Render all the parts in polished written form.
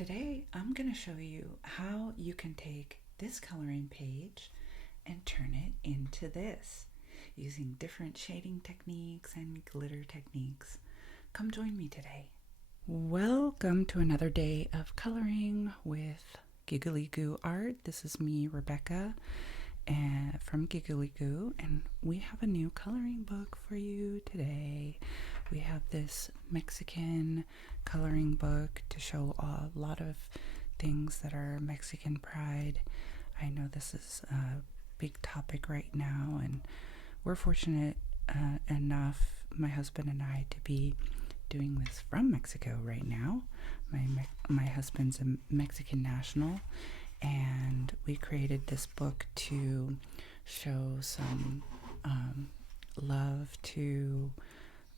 Today I'm going to show you how you can take this coloring page and turn it into this using different shading techniques and glitter techniques. Come join me today. Welcome to another day of coloring with Giggly Goo Art. This is me, Rebecca, and from Giggly Goo, and we have a new coloring book for you today. We have this Mexican coloring book to show a lot of things that are Mexican pride. I know this is a big topic right now, and we're fortunate enough, my husband and I, to be doing this from Mexico right now. My husband's a Mexican national, and we created this book to show some love to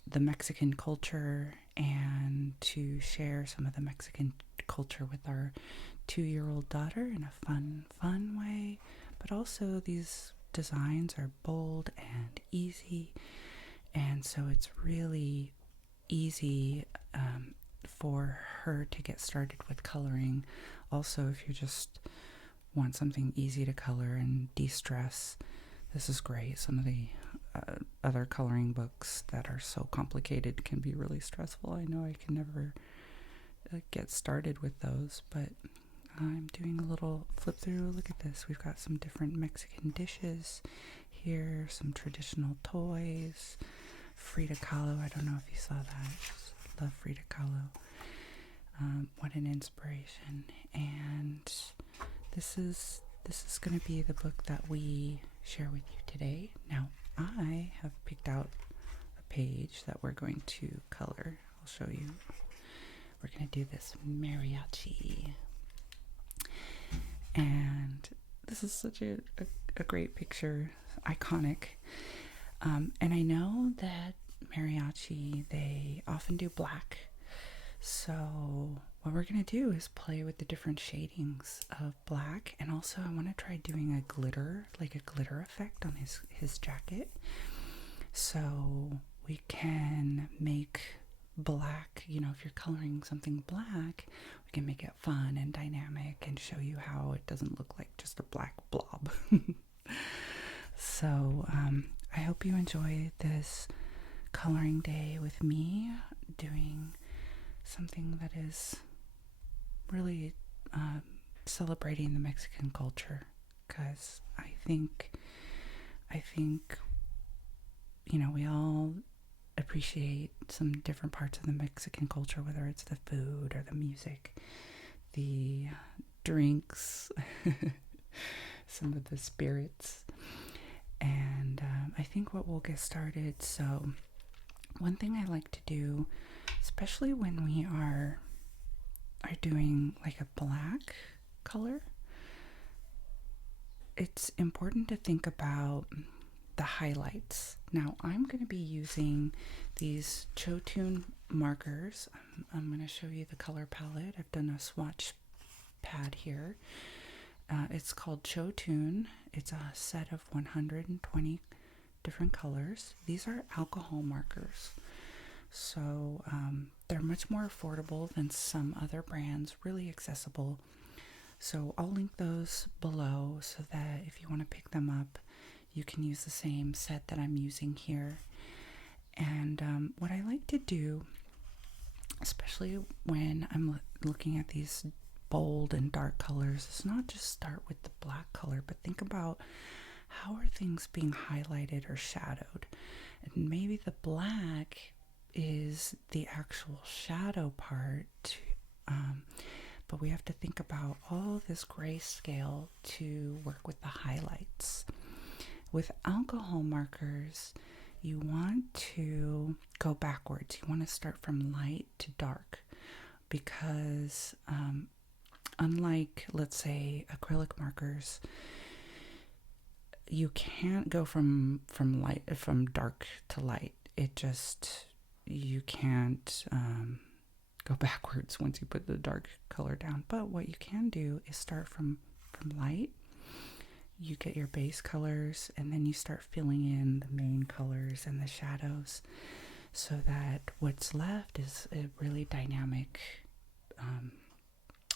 the Mexican culture and to share some of the Mexican culture with our 2-year-old daughter in a fun way. But also these designs are bold and easy, and so it's really easy for her to get started with coloring. Also, if you just want something easy to color and de-stress, this is great. Some of the other coloring books that are so complicated can be really stressful. I know I can never get started with those, but I'm doing a little flip through. Look at this. We've got some different Mexican dishes here, some traditional toys, Frida Kahlo. I don't know if you saw that. I just love Frida Kahlo. What an inspiration. And this is going to be the book that we share with you today. Now, I have picked out a page that we're going to color. I'll show you. We're going to do this mariachi. And this is such a great picture, iconic. And I know that mariachi, they often do black. So what we're going to do is play with the different shadings of black. And also I want to try doing a glitter effect on his jacket. So we can make black, if you're coloring something black, we can make it fun and dynamic and show you how it doesn't look like just a black blob. So I hope you enjoy this coloring day with me, doing something that is really celebrating the Mexican culture, because I think we all appreciate some different parts of the Mexican culture, whether it's the food or the music, the drinks, some of the spirits. And I think we'll get started. So one thing I like to do, especially when we are doing like a black color, it's important to think about the highlights. Now, I'm going to be using these Chotun markers. I'm going to show you the color palette. I've done a swatch pad here. It's called Chotun. It's a set of 120 different colors. These are alcohol markers. So they're much more affordable than some other brands, really accessible. So I'll link those below so that if you want to pick them up, you can use the same set that I'm using here. And what I like to do, especially when I'm looking at these bold and dark colors, is not just start with the black color, but think about how are things being highlighted or shadowed. And maybe the black is the actual shadow part, but we have to think about all this grayscale to work with the highlights. With alcohol markers, you want to go backwards. You want to start from light to dark, because unlike, let's say, acrylic markers, you can't go from dark to light. You can't go backwards once you put the dark color down. But what you can do is start from light. You get your base colors, and then you start filling in the main colors and the shadows, so that what's left is a really dynamic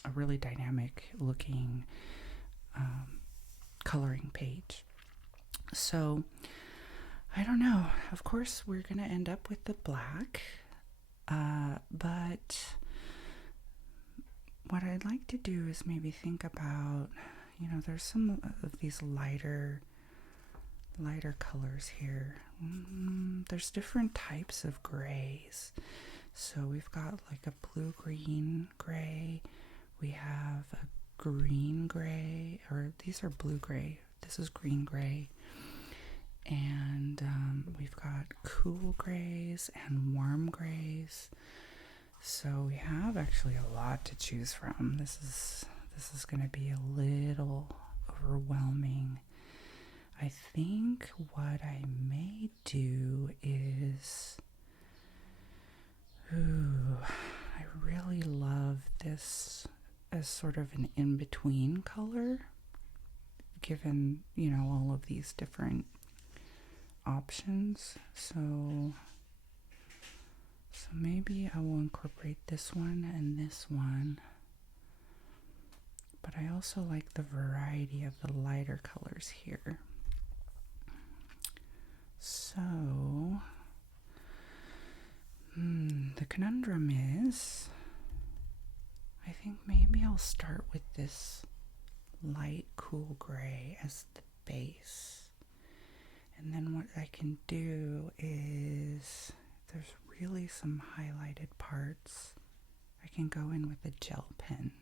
a really dynamic looking coloring page. So I don't know. Of course, we're going to end up with the black, but what I'd like to do is maybe think about, there's some of these lighter colors here. There's different types of grays. So we've got like a blue-green gray. We have a green gray, or these are blue gray. This is green gray. And we've got cool grays and warm grays. So we have actually a lot to choose from. This is going to be a little overwhelming. I think what I may do is, I really love this as sort of an in-between color, given, all of these different options. So maybe I will incorporate this one and this one. But I also like the variety of the lighter colors here. So, the conundrum is, I think maybe I'll start with this light cool gray as the base. And then what I can do is, there's really some highlighted parts, I can go in with a gel pen.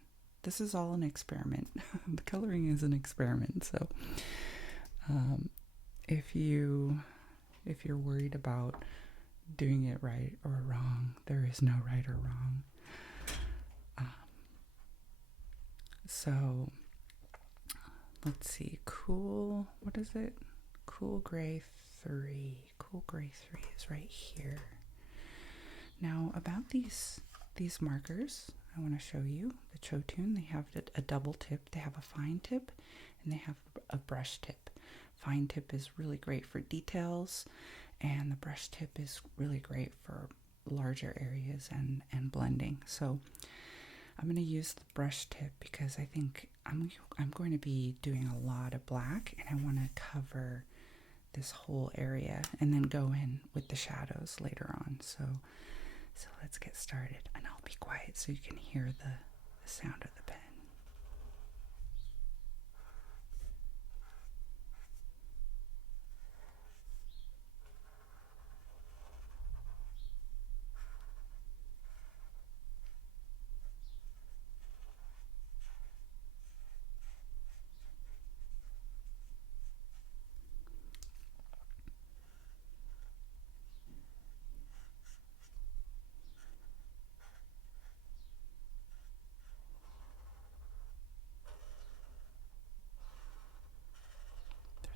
This is all an experiment. The coloring is an experiment. So if you're worried about doing it right or wrong, there is no right or wrong. So let's see, what is it? Cool gray 3. Cool gray 3 is right here. Now about these markers, I want to show you the Chotun. They have a double tip. They have a fine tip and they have a brush tip. Fine tip is really great for details, and the brush tip is really great for larger areas and blending. So I'm going to use the brush tip because I think I'm going to be doing a lot of black, and I want to cover this whole area and then go in with the shadows later on. So let's get started, and I'll be quiet so you can hear the sound of the pen.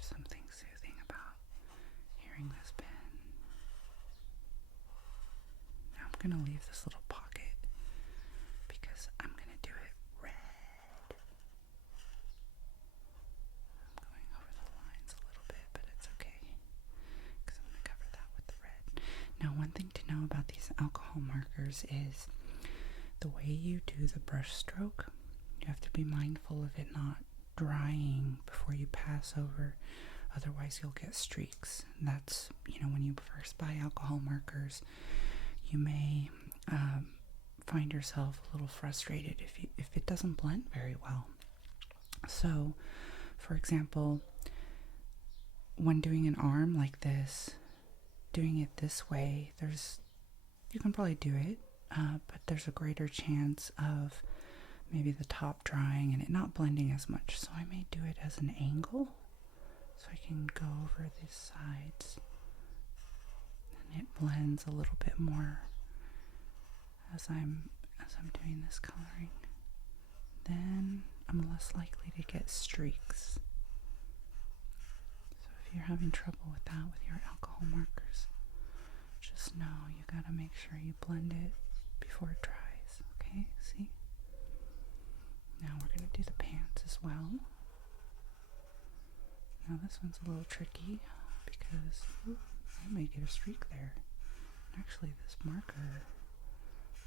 Something soothing about hearing this pen. Now I'm going to leave this little pocket because I'm going to do it red. I'm going over the lines a little bit, but it's okay because I'm going to cover that with the red. Now, one thing to know about these alcohol markers is the way you do the brush stroke, you have to be mindful of it not drying before you pass over, otherwise you'll get streaks. And that's, when you first buy alcohol markers, you may find yourself a little frustrated if it doesn't blend very well. So, for example, when doing an arm like this, doing it this way, you can probably do it, but there's a greater chance of maybe the top drying and it not blending as much. So I may do it as an angle so I can go over these sides and it blends a little bit more as I'm doing this coloring. Then I'm less likely to get streaks. So if you're having trouble with that with your alcohol markers, just know you gotta make sure you blend it before it dries. Okay, see? Now we're going to do the pants as well. Now this one's a little tricky because I may get a streak there. Actually, this marker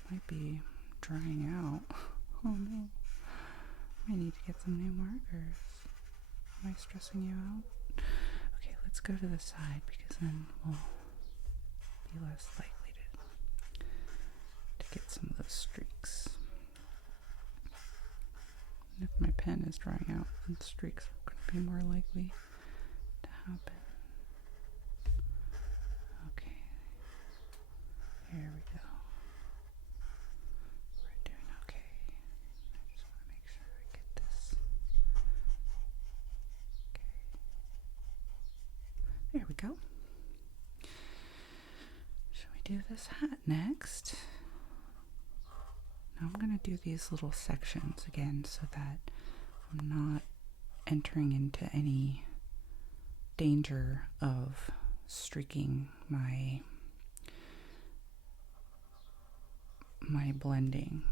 might be drying out. Oh no. I need to get some new markers. Am I stressing you out? Okay, let's go to the side because then we'll be less likely to get some of those streaks. And if my pen is drying out, then streaks are going to be more likely to happen. Okay, here we go. We're doing okay. I just want to make sure I get this. Okay. There we go. Shall we do this hat next? Now I'm going to do these little sections again so that I'm not entering into any danger of streaking my blending.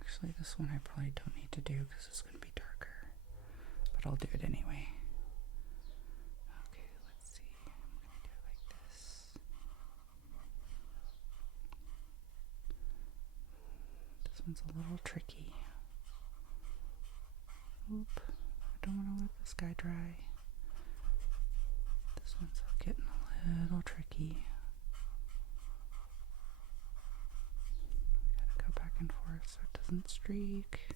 Actually, this one I probably don't need to do because it's going to be darker, but I'll do it anyway. Okay, let's see. I'm going to do it like this. This one's a little tricky. Oop, I don't want to let this guy dry. This one's getting a little tricky. Gotta go back and forth so it doesn't streak.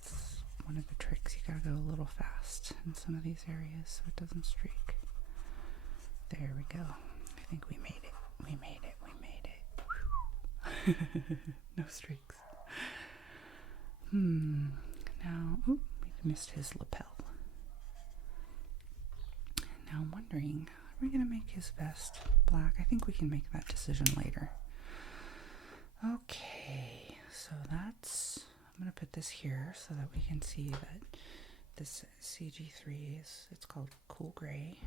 It's one of the tricks. You gotta go a little fast in some of these areas so it doesn't streak. There we go. I think we made it. We made it. We made it. No streaks. Now, we missed his lapel. Now I'm wondering, are we going to make his vest black? I think we can make that decision later. Okay, so that's, I'm going to put this here so that we can see that this CG3 is, it's called Cool Gray.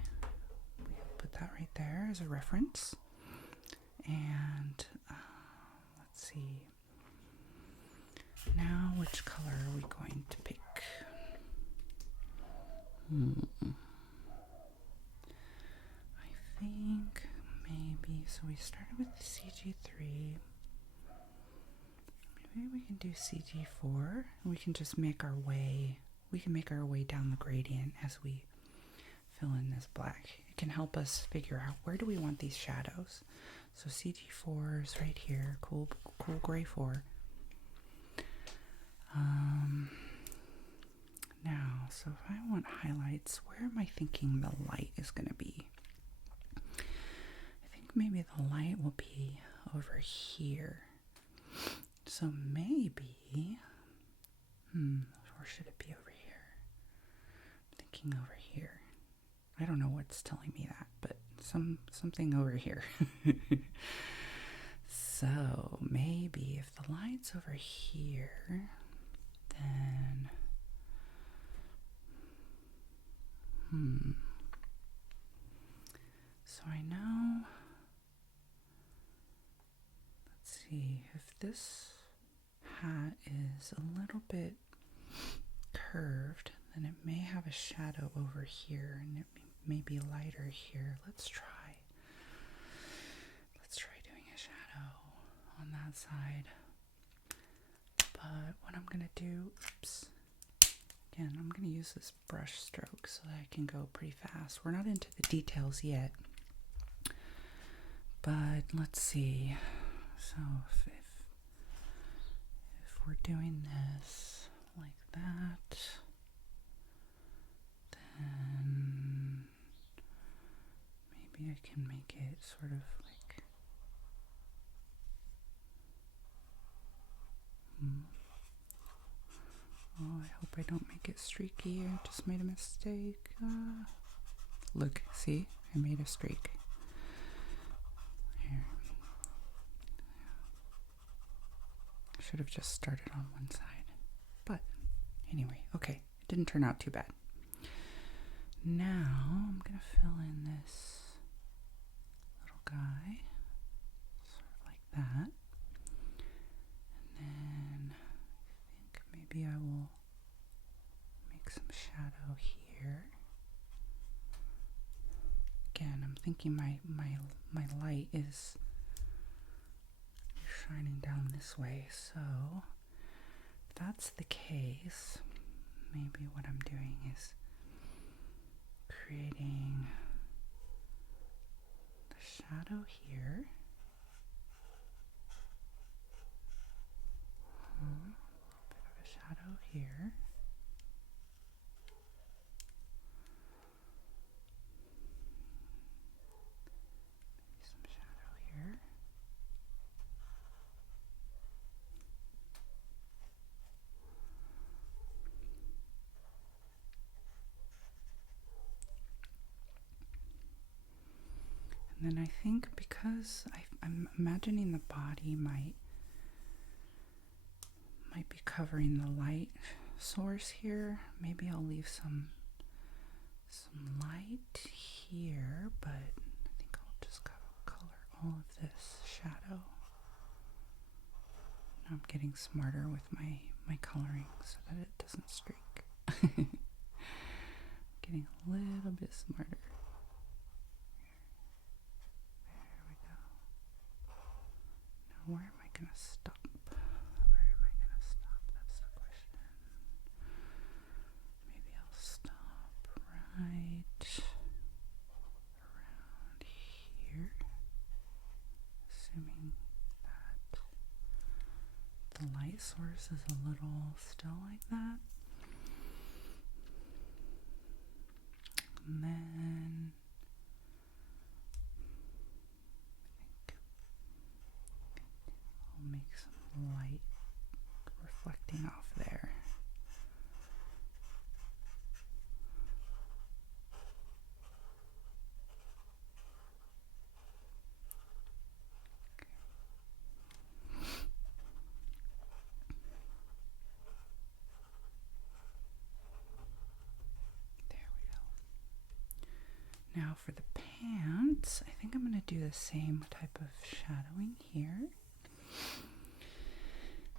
We put that right there as a reference. And let's see. Now, which color are we going to pick? I think maybe, so we started with the CG3. Maybe we can do CG4. And we can just make our way, we can make our way down the gradient as we fill in this black. It can help us figure out where do we want these shadows. So CG4 is right here, cool gray 4. Now, so if I want highlights, where am I thinking the light is going to be? I think maybe the light will be over here. So maybe, or should it be over here? I'm thinking over here. I don't know what's telling me that, but something over here. So maybe if the light's over here, then so I know, let's see, if this hat is a little bit curved, then it may have a shadow over here and it may be lighter here. Let's try doing a shadow on that side. But what I'm going to do, again, I'm going to use this brush stroke so that I can go pretty fast. We're not into the details yet, but let's see. So if we're doing this like that, then maybe I can make it sort of like, oh, I hope I don't make it streaky. I just made a mistake. Look, see? I made a streak. Here. I should have just started on one side. But anyway, okay. It didn't turn out too bad. Now I'm going to fill in this little guy. Sort of like that. And then I think maybe I will make some shadow here. thinking my light is shining down this way. So if that's the case, maybe what I'm doing is creating the shadow here. A little bit of a shadow here. Maybe some shadow here. And then I think because I'm imagining the body might be covering the light source here. Maybe I'll leave some light here, but I think I'll just color all of this shadow. Now I'm getting smarter with my coloring so that it doesn't streak. Getting a little bit smarter. There we go. Now where am I going to stop? Where am I going to stop? That's the question. Maybe I'll stop right around here, assuming that the light source is a little still like that. And then I think I'll make some light reflecting off there. Now for the pants, I think I'm going to do the same type of shadowing here.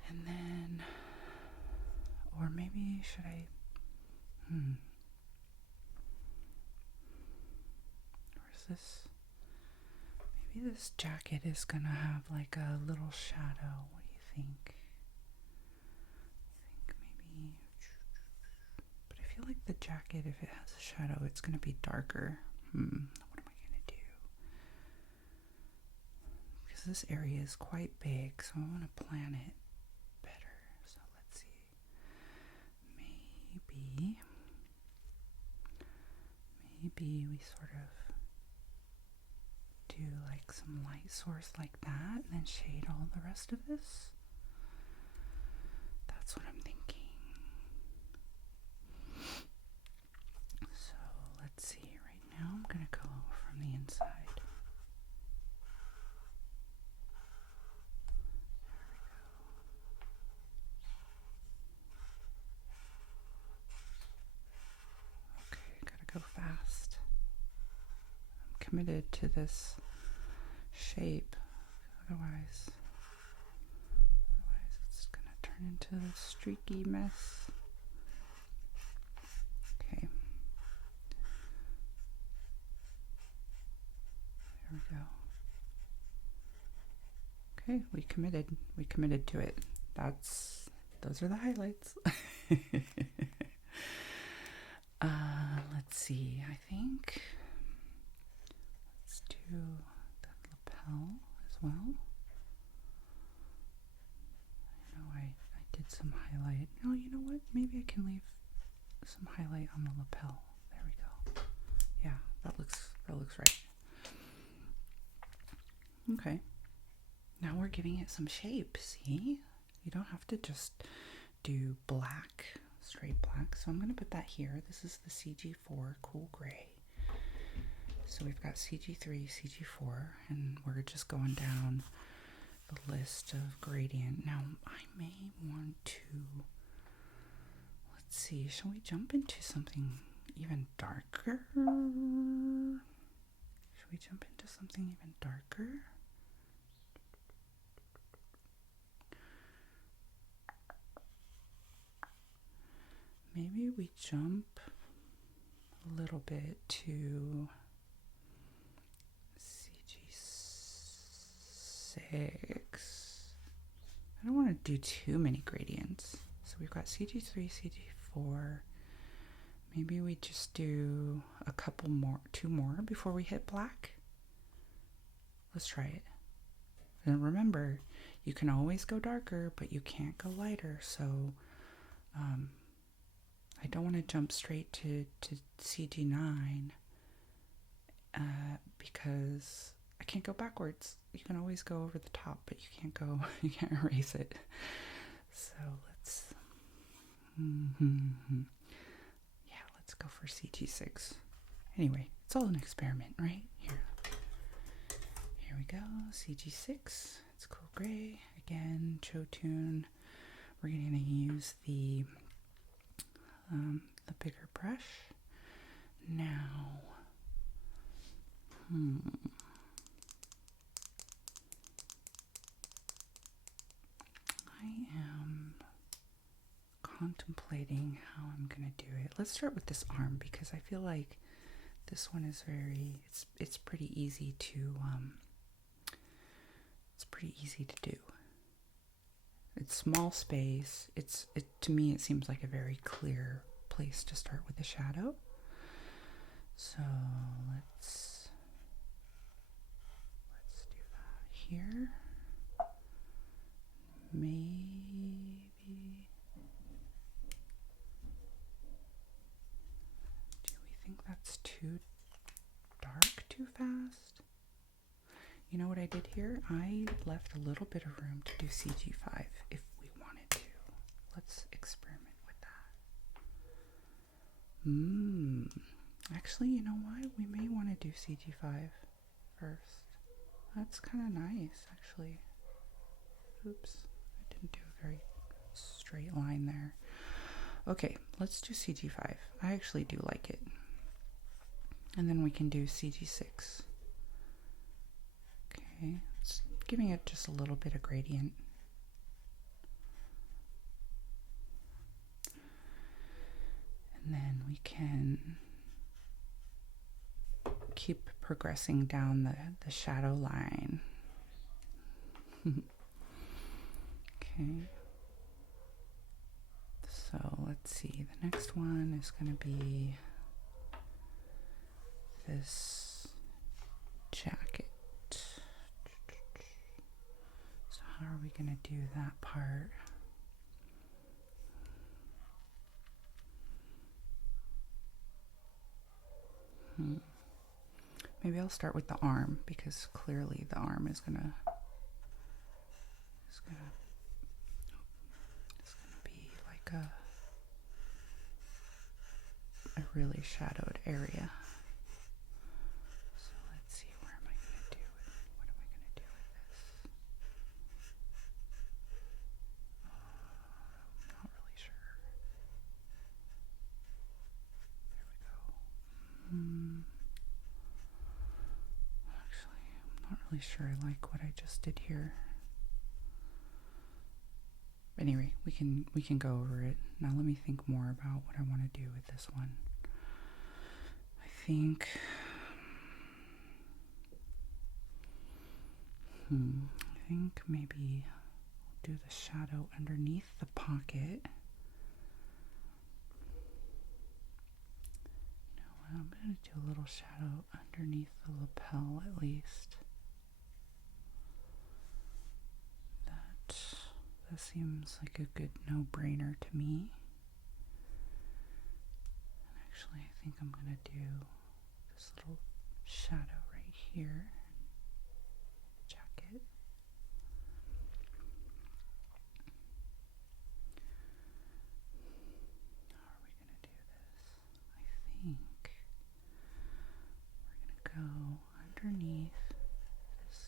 And then, or maybe should I, or is this, maybe this jacket is going to have like a little shadow. What do you think? I think maybe, but I feel like the jacket, if it has a shadow, it's going to be darker. What am I going to do? Because this area is quite big, so I want to plan it better. So let's see. Maybe we sort of do like some light source like that and then shade all the rest of this. That's what I'm thinking. So let's see. Now I'm going to go from the inside. There we go. Okay, gotta go fast. I'm committed to this shape. Otherwise it's going to turn into a streaky mess. Okay. There we go. Okay, we committed to it. Those are the highlights. Let's see, I think let's do that lapel as well. I know I did some highlight. No, you know what? Maybe I can leave some highlight on the lapel. There we go. Yeah, that looks right. Okay, now we're giving it some shape, see? You don't have to just do black, straight black. So I'm going to put that here. This is the CG4 Cool Gray. So we've got CG3, CG4, and we're just going down the list of gradient. Now, I may want to, let's see, shall we jump into something even darker? Should we jump into something even darker? Maybe we jump a little bit to I don't want to do too many gradients. So we've got CG3, CG4. Maybe we just do a couple more, 2 more before we hit black. Let's try it. And remember, you can always go darker, but you can't go lighter. So I don't want to jump straight to CG9 because I can't go backwards. You can always go over the top, but you can't erase it. So let's, let's go for CG6. Anyway, it's all an experiment, right? Here we go, CG6. It's cool gray. Again, Chotune. We're going to use the bigger brush. Now, I am contemplating how I'm going to do it. Let's start with this arm because I feel like this one is it's pretty easy to do. It's small space. To me it seems like a very clear place to start with the shadow. So let's do that here. Maybe do we think that's too dark too fast? You know what I did here? I left a little bit of room to do CG5 if we wanted to. Let's experiment with that. Actually, you know what? We may want to do CG5 first. That's kind of nice, actually. Oops, I didn't do a very straight line there. Okay, let's do CG5. I actually do like it. And then we can do CG6. Okay, it's giving it just a little bit of gradient. And then we can keep progressing down the shadow line. Okay. So let's see. The next one is going to be this jacket. So how are we going to do that part? Maybe I'll start with the arm because clearly the arm is gonna be like a really shadowed area. So let's see, what am I gonna do with this? I'm not really sure. There we go. Actually, I'm not really sure I like what I just did here. Anyway, we can go over it. Now let me think more about what I want to do with this one. I think maybe I'll do the shadow underneath the pocket. No, I'm going to do a little shadow underneath the lapel at least. That seems like a good no-brainer to me. And actually, I think I'm going to do this little shadow right here. Jacket. How are we going to do this? I think we're going to go underneath this.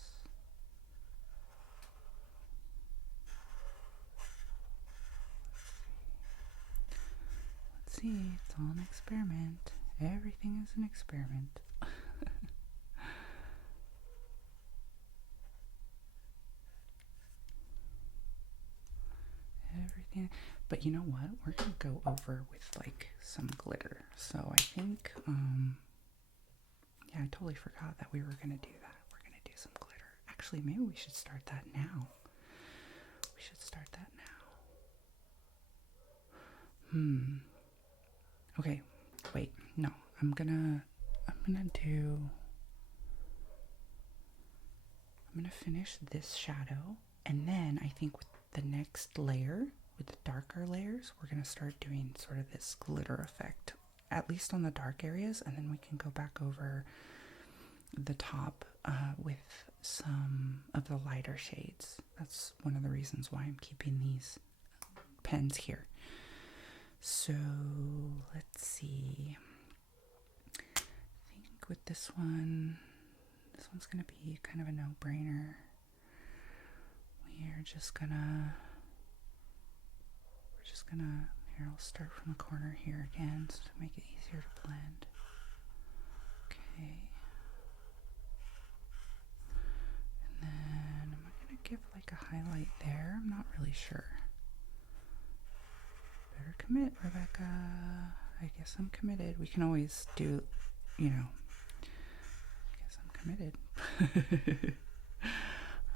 Let's see, it's all an experiment. Everything is an experiment. Everything. But you know what? We're going to go over with like some glitter. So I think, yeah, I totally forgot that we were going to do that. We're going to do some glitter. Actually, Actually, maybe we should start that now. We should start that now. Okay, wait, no. I'm gonna finish this shadow, and then I think with the next layer, with the darker layers, we're gonna start doing sort of this glitter effect, at least on the dark areas, and then we can go back over the top with some of the lighter shades. That's one of the reasons why I'm keeping these pens here. So let's see. I think with this one's gonna be kind of a no-brainer. We're just gonna, here, I'll start from the corner here again, so to make it easier to blend. Okay. And then, am I gonna give like a highlight there? I'm not really sure. Better commit, Rebecca. I guess I'm committed. We can always do, I guess I'm committed.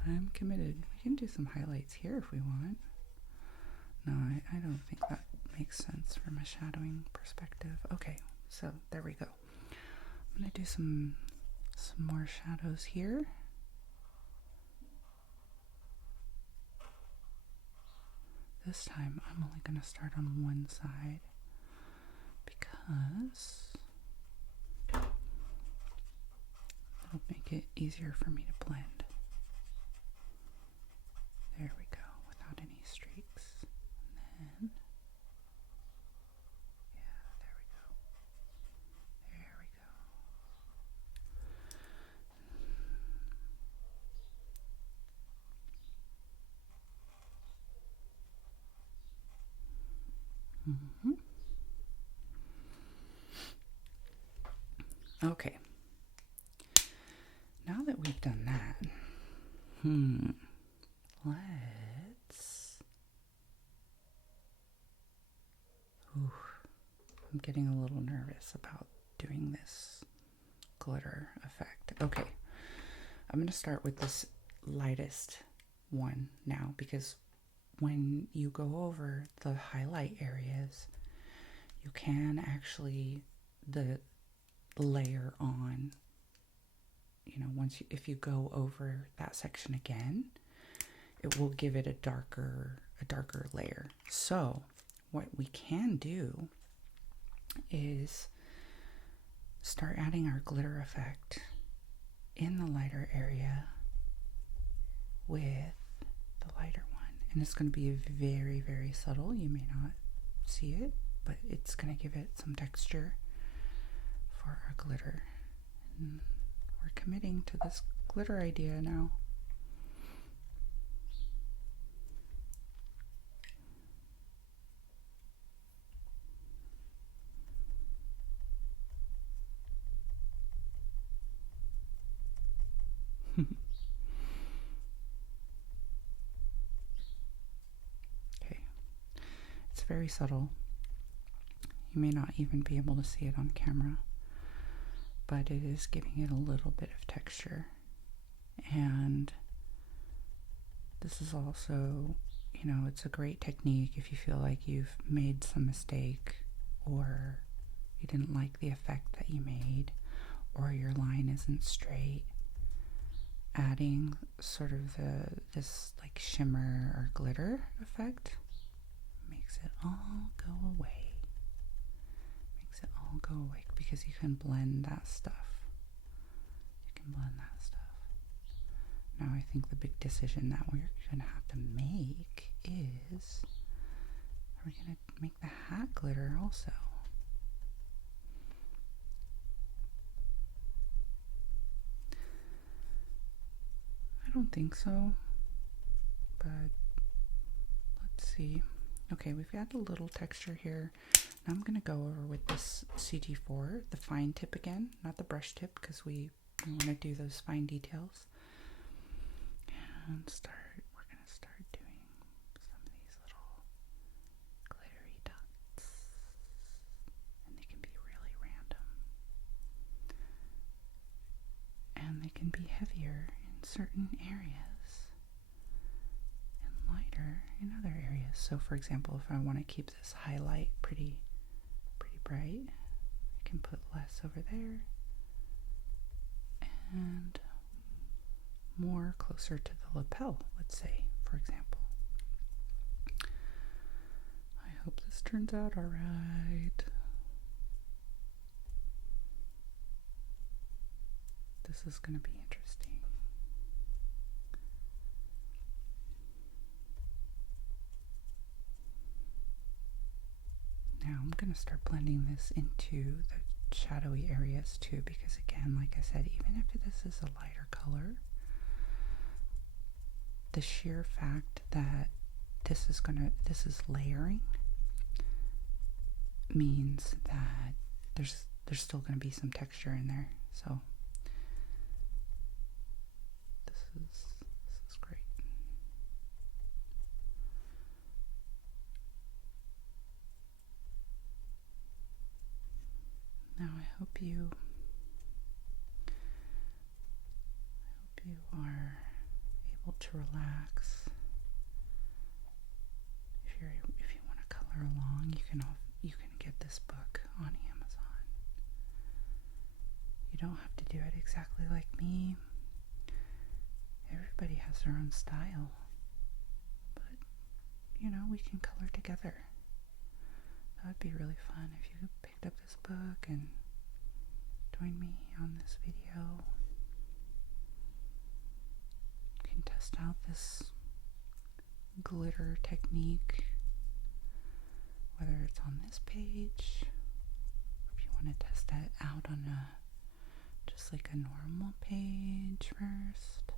I'm committed. We can do some highlights here if we want. No, I don't think that makes sense from a shadowing perspective. Okay, so there we go. I'm gonna do some more shadows here. This time I'm only gonna start on one side because it'll make it easier for me to blend. There we go, without any streaks. And then, yeah, there we go. There we go. Okay. Now that we've done that, I'm getting a little nervous about doing this glitter effect. Okay, I'm going to start with this lightest one now, because when you go over the highlight areas, you can actually layer on, if you go over that section again, it will give it a darker layer. So what we can do is start adding our glitter effect in the lighter area with the lighter one. And it's going to be very, very subtle. You may not see it, but it's going to give it some texture for our glitter. And we're committing to this glitter idea now. Okay, it's very subtle. You may not even be able to see it on camera, but it is giving it a little bit of texture. And this is also, it's a great technique if you feel like you've made some mistake, or you didn't like the effect that you made, or your line isn't straight. Adding sort of this like shimmer or glitter effect makes it all go away. Because you can blend that stuff. Now I think the big decision that we're going to have to make is, are we going to make the hat glitter also? I don't think so, but let's see. Okay, we've got a little texture here. Now I'm going to go over with this CG4, the fine tip again, not the brush tip, because we want to do those fine details. And we're going to start doing some of these little glittery dots. And they can be really random. And they can be heavier in certain areas and lighter in other areas. So for example, if I want to keep this highlight pretty bright, I can put less over there and more closer to the lapel, let's say, for example. I hope this turns out all right. This is going to be interesting. Now I'm going to start blending this into the shadowy areas too, because again, like I said, even if this is a lighter color, the sheer fact that this is layering means that there's still going to be some texture in there. So this is great. Now I hope you are able to relax. If you want to color along, you can get this book on Amazon. You don't have to do it exactly like me. Everybody has their own style. But, we can color together. That would be really fun if you picked up this book and joined me on this video. You can test out this glitter technique, whether it's on this page, or if you want to test it out on just like a normal page first.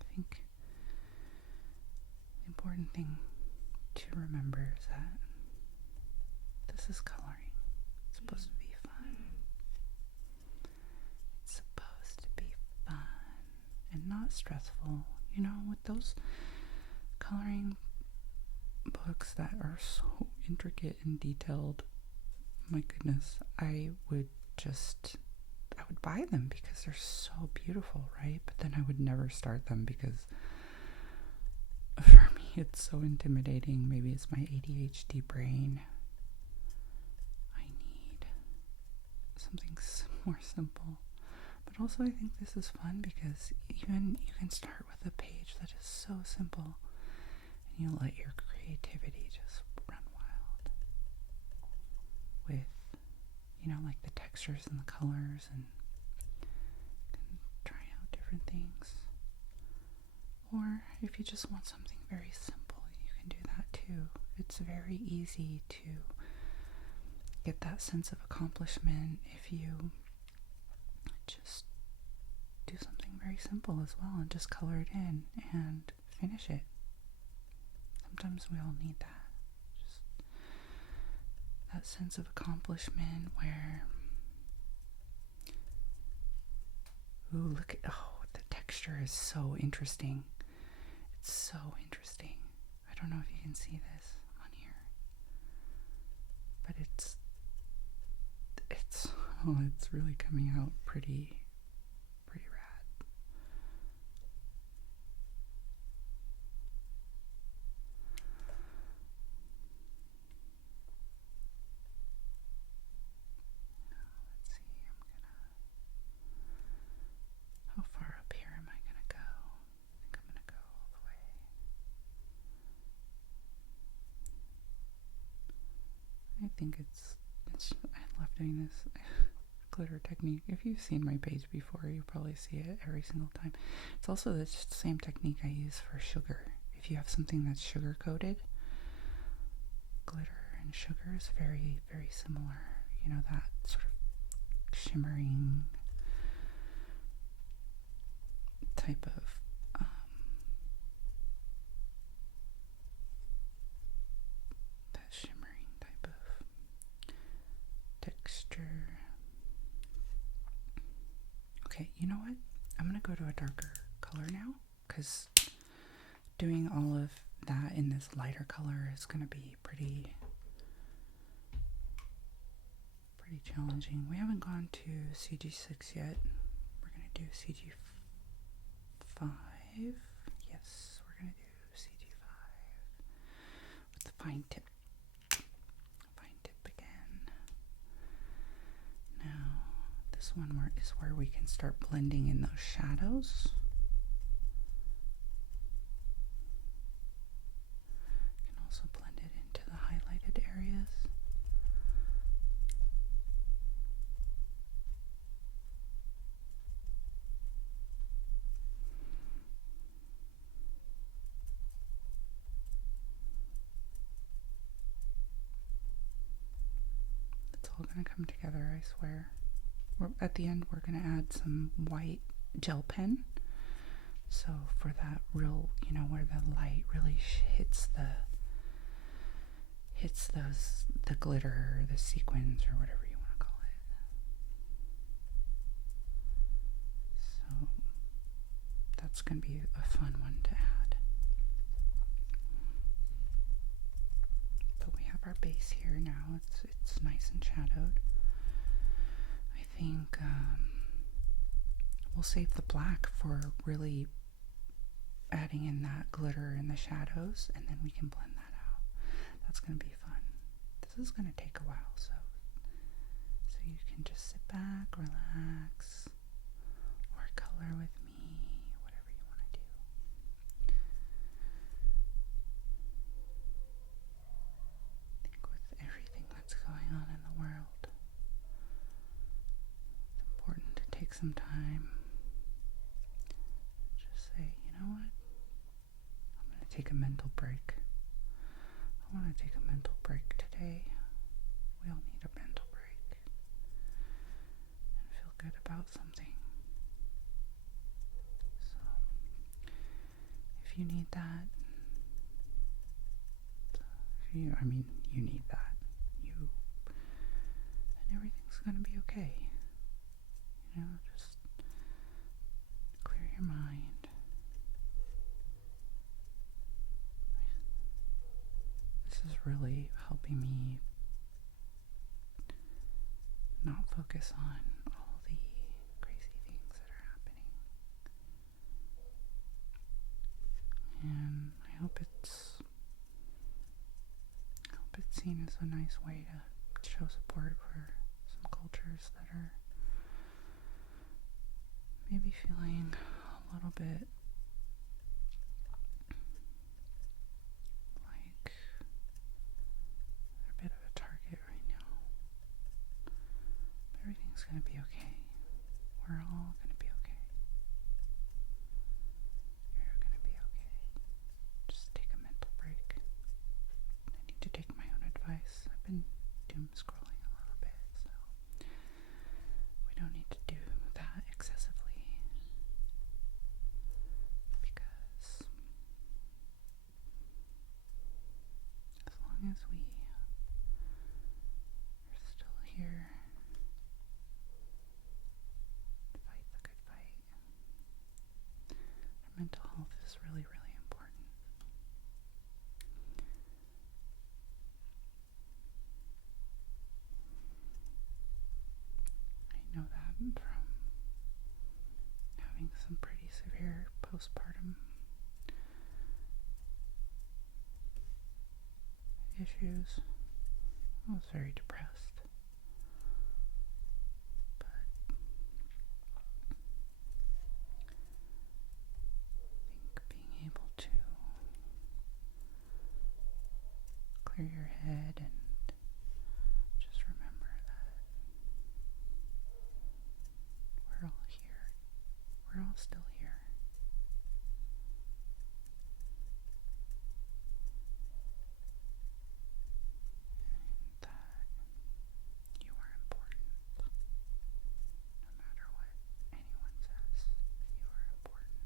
I think the important thing to remember is that this is coloring. It's supposed to be fun. It's supposed to be fun and not stressful. With those coloring books that are so intricate and detailed, my goodness, I would buy them because they're so beautiful, right? But then I would never start them because for me it's so intimidating. Maybe it's my ADHD brain. I need something more simple. But also I think this is fun because even you can start with a page that is so simple and you let your creativity just run wild with, like the textures and the colors, and you can try out different things. Or if you just want something very simple, you can do that too. It's very easy to get that sense of accomplishment if you just do something very simple as well and just color it in and finish it. Sometimes we all need that. Just that sense of accomplishment where, the texture is so interesting. It's so interesting. I don't know if you can see this on here, but it's really coming out pretty rad. Let's see, how far up here am I gonna go? I think I'm gonna go all the way. I think I love doing this glitter technique. If you've seen my page before, you probably see it every single time. It's also the same technique I use for sugar. If you have something that's sugar coated, glitter and sugar is very, very similar. That sort of shimmering type of texture. Okay, you know what? I'm gonna go to a darker color now, because doing all of that in this lighter color is gonna be pretty challenging. We haven't gone to CG6 yet. We're going to do CG5. Yes, we're going to do CG5 with the fine tip. Fine tip again. Now, this one is where we can start blending in those shadows. You can also blend it into the highlighted areas. All going to come together, I swear. At the end, we're going to add some white gel pen. So for that real, where the light really hits the glitter or the sequins or whatever you want to call it. So that's going to be a fun one to add. Our base here now, it's nice and shadowed. I think we'll save the black for really adding in that glitter in the shadows, and then we can blend that out. That's going to be fun. This is going to take a while, so you can just sit back, relax, or color with me, whatever you want to do. Going on in the world, it's important to take some time and just say, you know what, I'm going to take a mental break. I want to take a mental break today. We all need a mental break and feel good about something. So if you need that, you need that. And everything's going to be okay. Just clear your mind. This is really helping me not focus on all the crazy things that are happening. And I hope it's seen as a nice way to show support for some cultures that are maybe feeling a little bit like they're a bit of a target right now. But everything's going to be okay. We're all going to be okay. You're going to be okay. Just take a mental break. I need to take my own advice. I've been doom scrolling a little bit, so we don't need to do that excessively, because as long as we are still here to fight the good fight, our mental health is really, really important. I know that from having some pretty severe postpartum issues. I was very depressed, but I think being able to clear your head and just remember that we're all here. We're all still here. And that you are important. No matter what anyone says, you are important.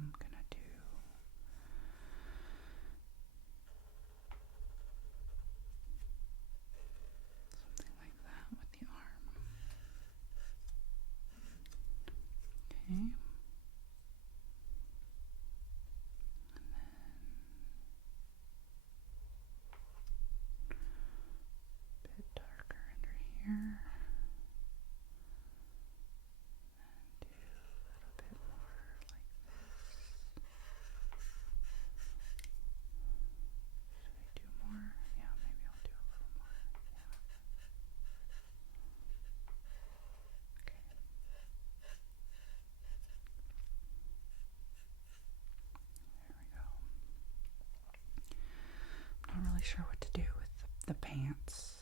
I'm gonna do something like that with the arm. Okay. And then a bit darker under here. And do a little bit more like this. Should I do more? Yeah, maybe I'll do a little more. Yeah. Okay. There we go. I'm not really sure what to do with the pants.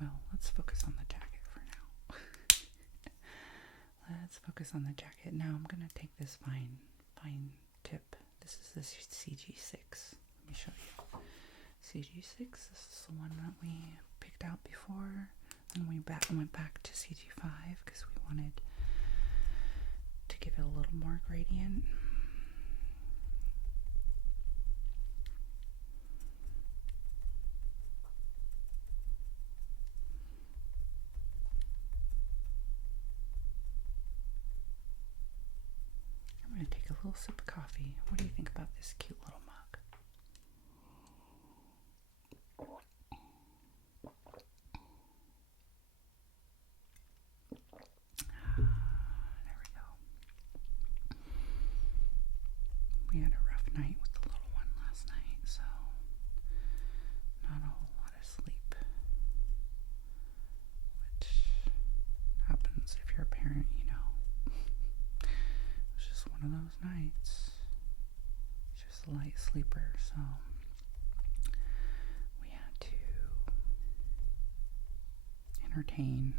Well, let's focus on the jacket for now. Let's focus on the jacket. Now I'm going to take this fine tip. This is the CG6. Let me show you. CG6, this is the one that we picked out before. And we went back to CG5 because we wanted to give it a little more gradient. I'm going to take a little sip of coffee. What do you think about this cute little mug? There we go. We had a rough night with the little one last night, so not a whole lot of sleep. Which happens if you're a parent, you know. It was just one of those nights. Just a light sleeper, so we had to entertain,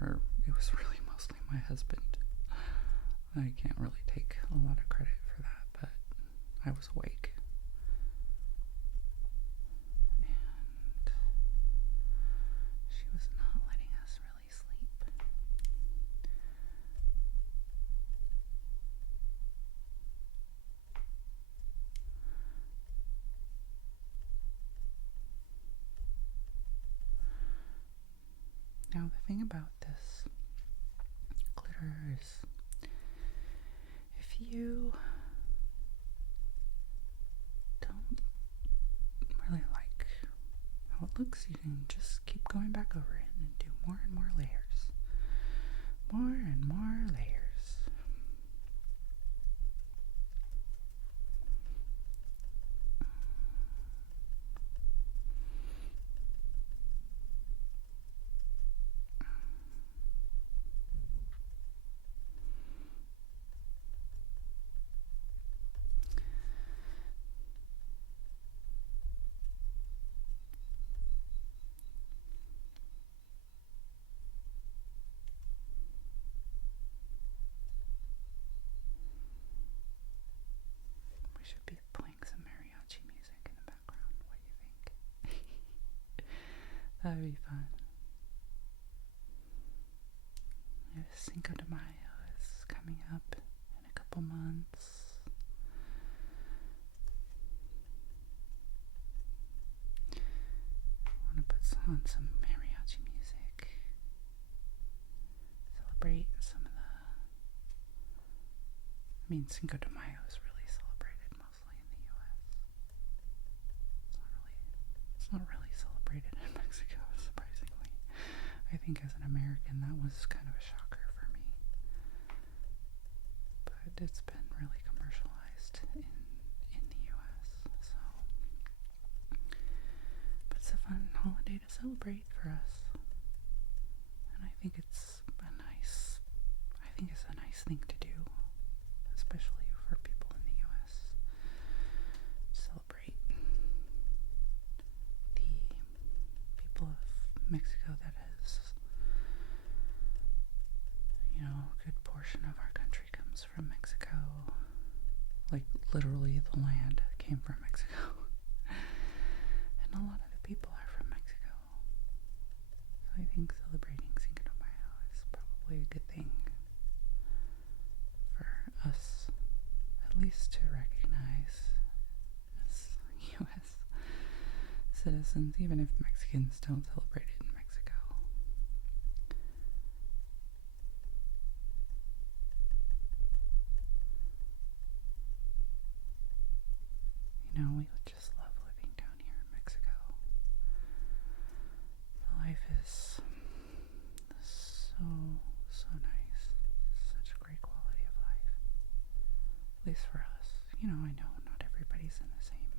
or it was really mostly my husband. I can't really take a lot of credit for that, but I was awake. And she was not letting us really sleep. Now the thing about this glitter is, if you don't really like how it looks, you can just keep going back over it and do more and more layers. More and more layers. Should be playing some mariachi music in the background. What do you think? That would be fun. Cinco de Mayo is coming up in a couple months. I want to put on some mariachi music. Celebrate some of the... Cinco de Mayo is really celebrated mostly in the U.S. It's not really celebrated in Mexico, surprisingly. I think as an American that was kind of a shocker for me. But it's been really commercialized in the U.S. So, but it's a fun holiday to celebrate for us. And I think it's a nice thing to do, especially for people in the U.S. Celebrate the people of Mexico that has, a good portion of our country comes from Mexico. Like literally the land came from Mexico. And a lot of the people are from Mexico. So I think celebrating Cinco de Mayo is probably a good thing for us, at least to recognize as U.S. citizens, even if Mexicans don't celebrate it in Mexico. You know, we would just love living down here in Mexico. The life is so nice. Such a great quality of life. At least for us. You know, I know not everybody's in the same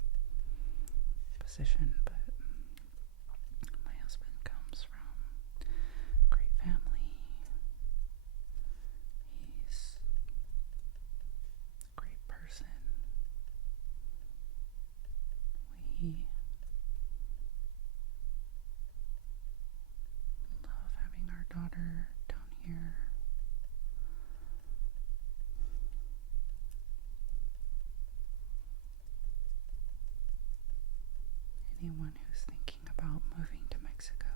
position, but my husband comes from a great family. He's a great person. We love having our daughter down here. Anyone who's thinking about moving to Mexico,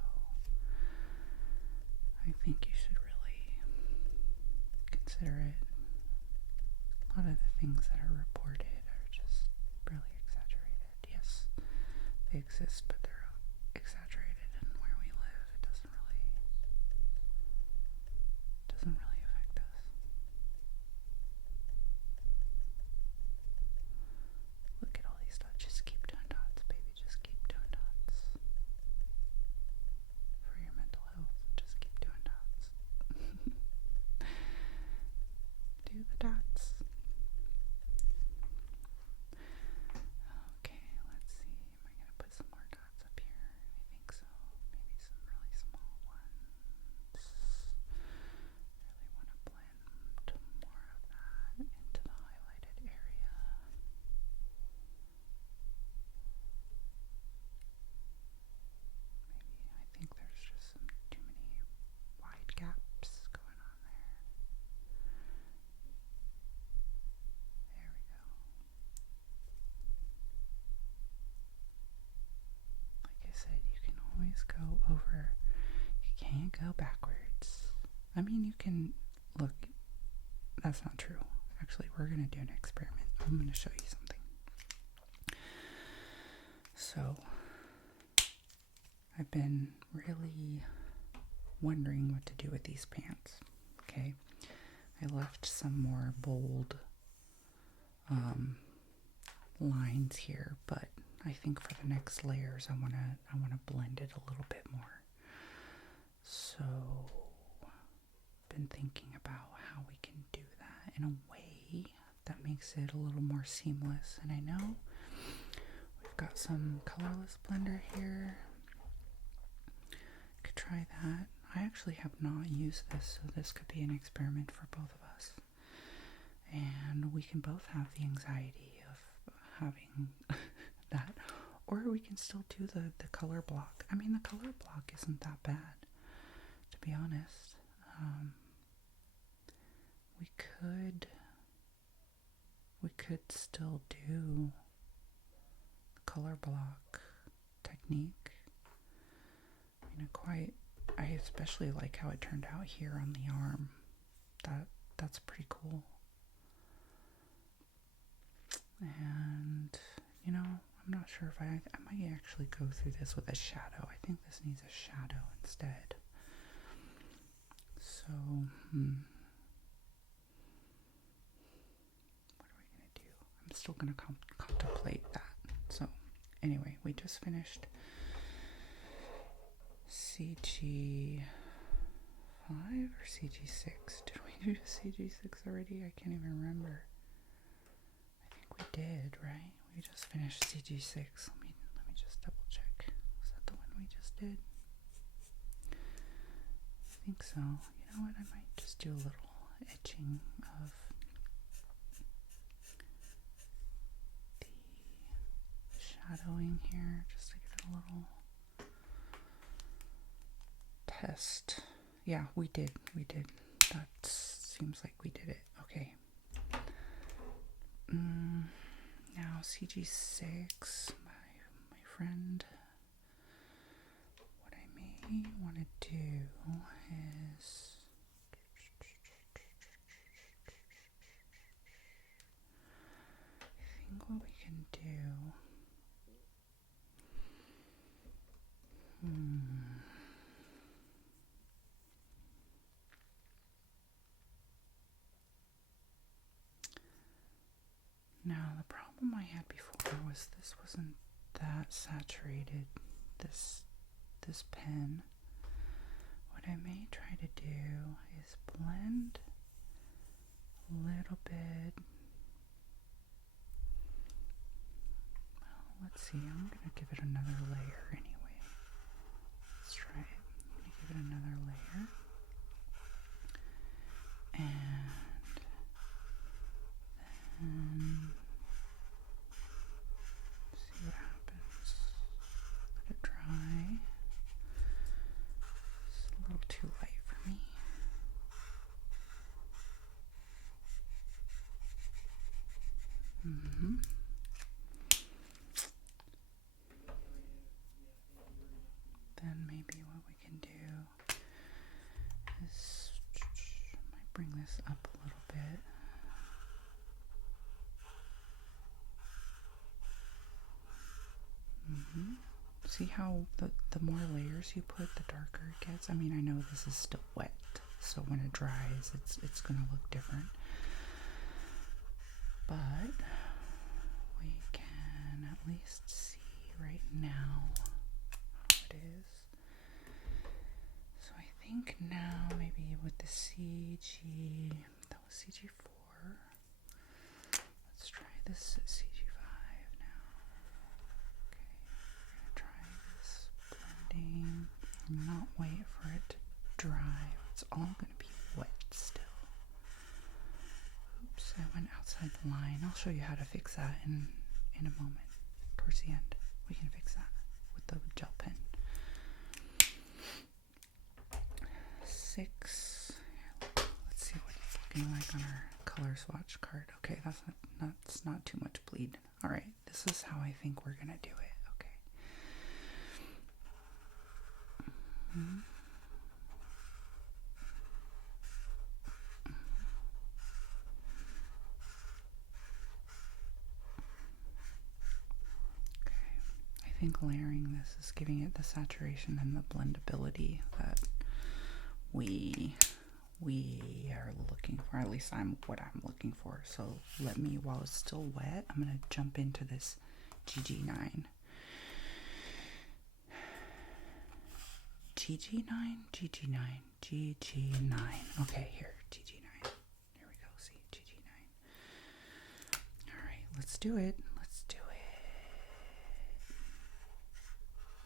I think you should really consider it. A lot of the things that are reported are just really exaggerated. Yes, they exist, but they're exaggerated, and where we live, it doesn't really affect us. Look at all these dots. Just keep doing dots, baby. Just keep doing dots. For your mental health, just keep doing dots. Do the dots. Okay, let's see. Am I going to put some more dots up here? I think so. Maybe some really small ones. Really want to blend more of that into the highlighted area. Maybe, I think there's just some too many wide gaps going on there. There we go. Like I said, you can always go over. You can't go backwards. I mean, you can look. That's not true. Actually, we're going to do an experiment. I'm going to show you something. So, I've been really wondering what to do with these pants. Okay, I left some more bold lines here, but I think for the next layers, I wanna blend it a little bit more. So, been thinking about how we can do that in a way that makes it a little more seamless. And I know we've got some colorless blender here. Could try that. I actually have not used this, so this could be an experiment for both of us. And we can both have the anxiety of having that. Or we can still do the color block. I mean, the color block isn't that bad, to be honest. We could still do the color block technique. I especially like how it turned out here on the arm. That's pretty cool. And, I'm not sure if I might actually go through this with a shadow. I think this needs a shadow instead. So, what are we going to do? I'm still going to contemplate that. So, anyway, we just finished CG5 or CG6? Did we do CG6 already? I can't even remember. I think we did, right? We just finished CG6. Let me just double check. Is that the one we just did? I think so. You know what? I might just do a little etching of the shadowing here, just to give it a little test. Yeah, we did. That seems like we did it. Okay. Now CG6, my friend, what I may want to do is I think what we can do, Now the problem I had before was this wasn't that saturated, this pen. What I may try to do is blend a little bit. Well, let's see, I'm going to give it another layer anyway. Let's try it. I'm going to give it another layer. And then see what happens. Let it dry. It's a little too light for me. Then maybe what we can do is I might bring this up a little bit. See how the more layers you put, the darker it gets? I mean, I know this is still wet, so when it dries, it's going to look different. But we can at least see right now how it is. So I think now maybe with the CG, that was CG4. Let's try this at CG5 now. Okay, we're going to try this blending. Not wait for it to dry. It's all going to be wet still. Oops, I went outside the line. I'll show you how to fix that in a moment. Towards the end, we can fix that with the gel pen. 6. Let's see what it's looking like on our color swatch card. Okay, that's not too much bleed. All right, this is how I think we're gonna do it. Okay. I think layering this is giving it the saturation and the blendability that we are looking for. At least what I'm looking for. So let me, while it's still wet, I'm gonna jump into this GG9. GG9. Okay, here, GG9. Here we go. See, GG9. All right, let's do it.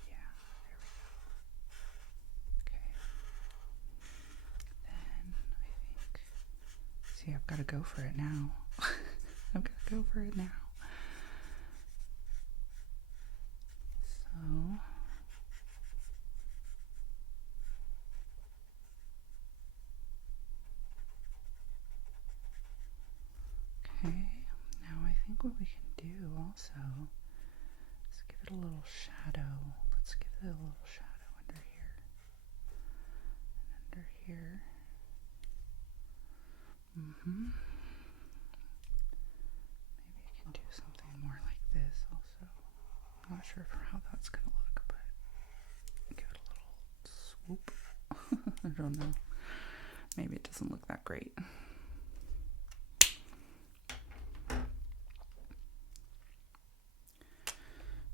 Yeah, there we go. Okay. Then I think, see, I've got to go for it now. I've got to go for it now. So, okay, now I think what we can do also is give it a little shadow. Let's give it a little shadow under here. And under here. Maybe I can do something more like this also. I'm not sure how that's going to look, but give it a little swoop. I don't know. Maybe it doesn't look that great.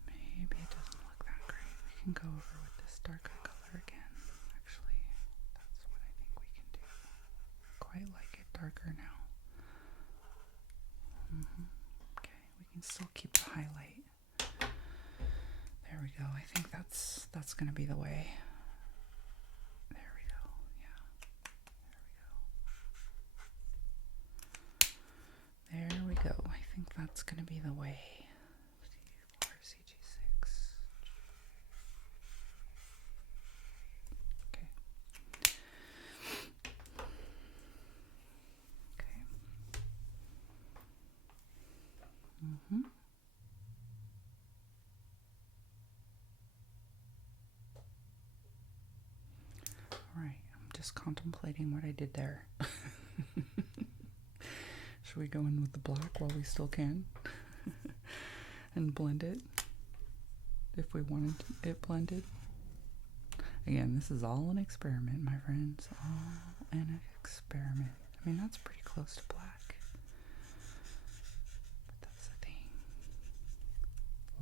Maybe it doesn't look that great. We can go over with this darker color again. Actually, that's what I think we can do. I quite like it darker now. Okay, we can still keep the highlight. There we go. I think that's going to be the way. There we go. Yeah. There we go. I think that's going to be the way. CG6. Okay. Okay. Alright, I'm just contemplating what I did there. Should we go in with the black while we still can? And blend it? If we wanted it blended? Again, this is all an experiment, my friends. All an experiment. I mean, that's pretty close to black. But that's the thing.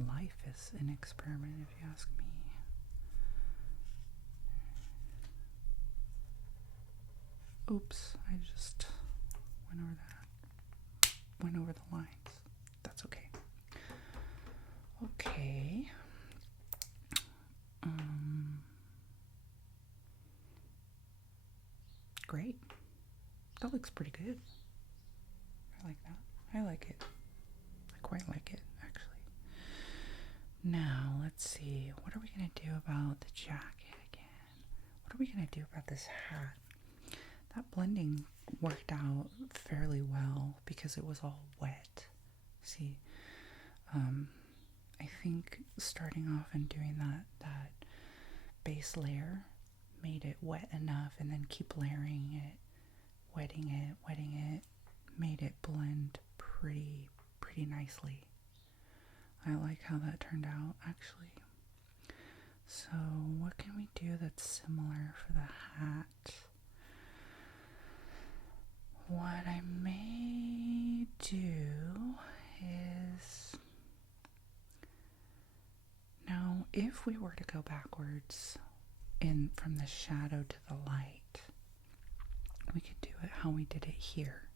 Life is an experiment, if you ask me. Oops, I just went over that. Went over the lines. That's okay. Okay. Great. That looks pretty good. I like that. I like it. I quite like it, actually. Now, let's see. What are we going to do about the jacket again? What are we going to do about this hat? That blending worked out fairly well because it was all wet. See, I think starting off and doing that base layer made it wet enough, and then keep layering it, wetting it, made it blend pretty nicely. I like how that turned out, actually. So what can we do that's similar for the hat? What I may do is, now if we were to go backwards from the shadow to the light, we could do it how we did it here.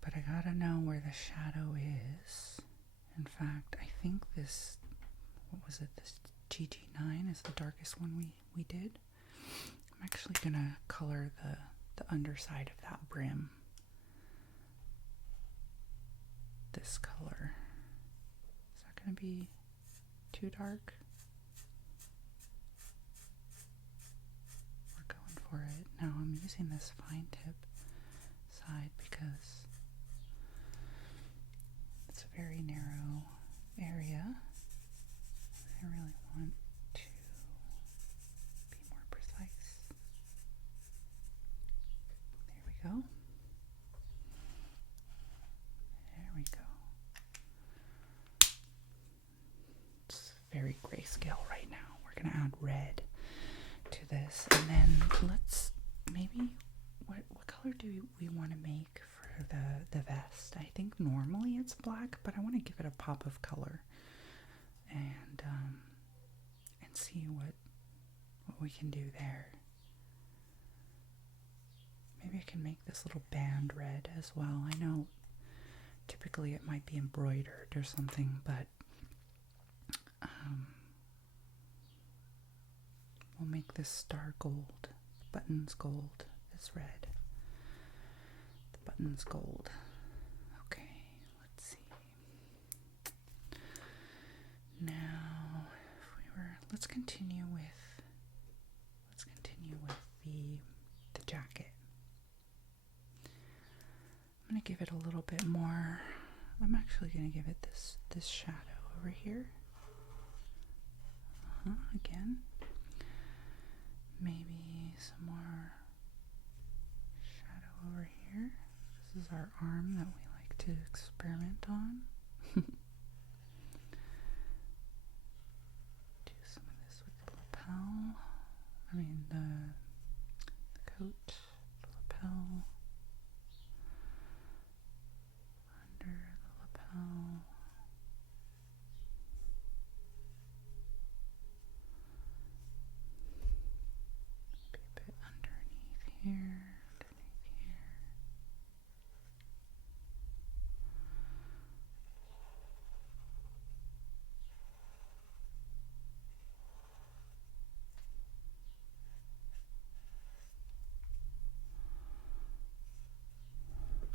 But I gotta know where the shadow is. In fact, I think this, what was it, this GG9 is the darkest one we did. I'm actually gonna color the underside of that brim this color. Is that gonna be too dark? We're going for it. Now I'm using this fine tip side because it's a very narrow area. I really want to be more precise. There we go. There we go. It's very grayscale right now. We're going to add red to this. And then let's maybe, what color do we want to make for the vest? I think normally it's black, but I want to give it a pop of color. And see what we can do there. Maybe I can make this little band red as well. I know typically it might be embroidered or something, but we'll make this star gold. Buttons gold is red. The buttons gold. Okay, let's see. Now, let's continue with the jacket. I'm going to give it a little bit more. I'm actually going to give it this shadow over here. Again. Maybe some more shadow over here. This is our arm that we like to experiment on. Do some of this with the lapel. I mean the coat, the lapel. Under the lapel. Maybe a bit underneath here.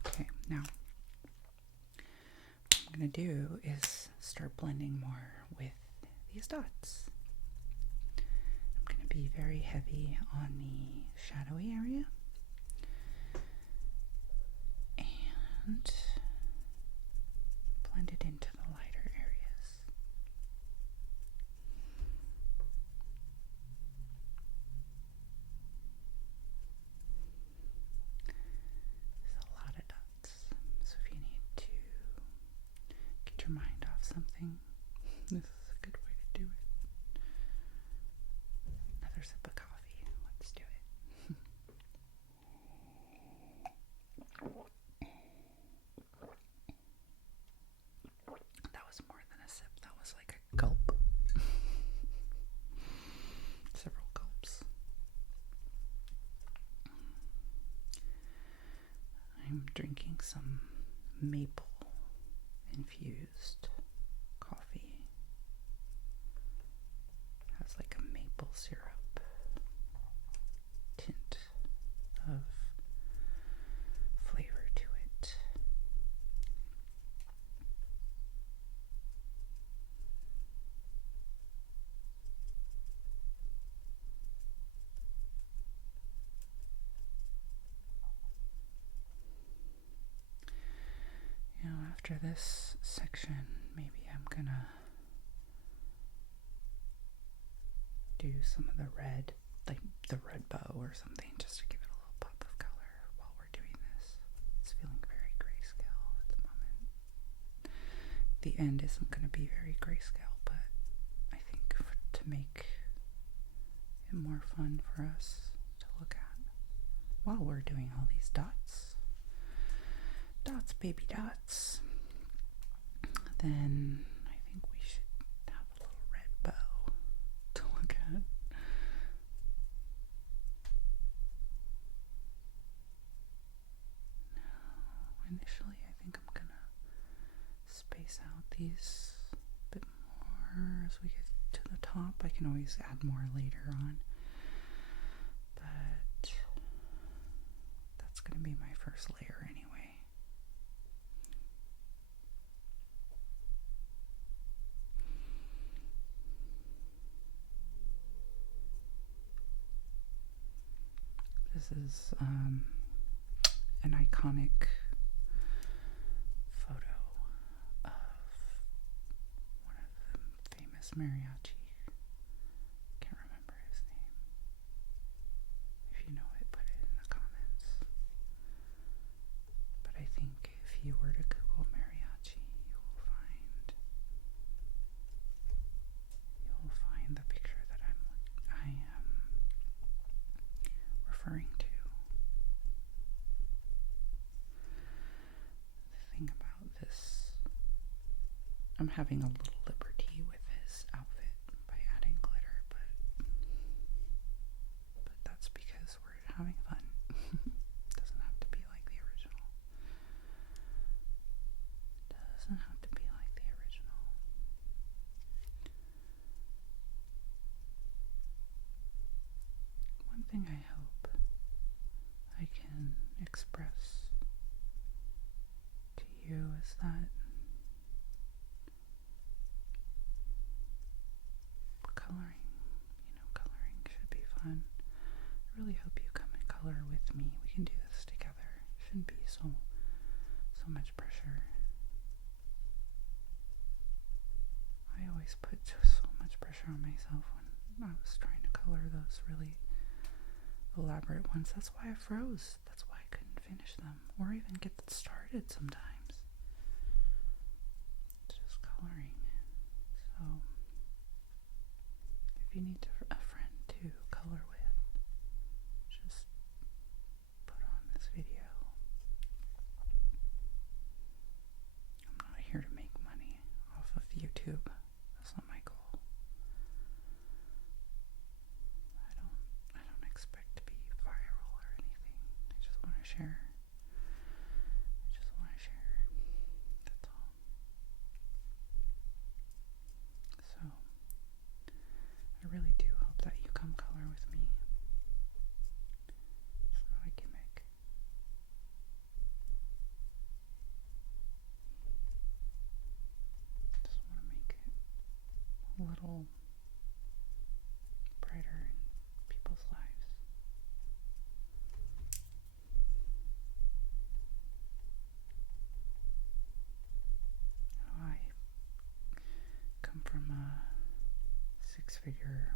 Okay, now what I'm going to do is start blending more with these dots. I'm going to be very heavy on the shadowy area and blend it into the lighter areas. thing. This is a good way to do it. Another sip of coffee. Let's do it. That was more than a sip. That was like a gulp. Several gulps. I'm drinking some maple infused coffee. It has like a maple syrup tint of flavor to it. You know, after this section, maybe I'm gonna do some of the red, like the red bow or something, just to give it a little pop of color while we're doing this. It's feeling very grayscale at the moment. The end isn't going to be very grayscale, but I think to make it more fun for us to look at while we're doing all these dots, baby dots, then I think we should have a little red bow to look at. Now, initially I think I'm gonna space out these a bit more as we get to the top. I can always add more later on, but that's gonna be my first layer anyway. This is an iconic photo of one of the famous mariachi. Can't remember his name. If you know it, put it in the comments. But I think if you were to Google mariachi, you will find the picture that I am referring to. The thing about this, I'm having a little liberty with his outfit by adding glitter, but that's because we're having fun. Doesn't have to be like the original. Doesn't have to be like the original. One thing I hope I can express to you is that coloring should be fun. I really hope you come and color with me. We can do this together. It shouldn't be so much pressure. I always put so much pressure on myself when I was trying to color those really elaborate ones. That's why I froze. That's why I couldn't finish them or even get started sometimes. Just coloring. So if you need a friend to color with, just put on this video. I'm not here to make money off of YouTube. That's not my goal. I don't expect to be viral or anything. I just want to share. That's all. So I really do hope that you come color with me. It's not a gimmick. Just want to make it a little brighter in people's lives. I come from a six-figure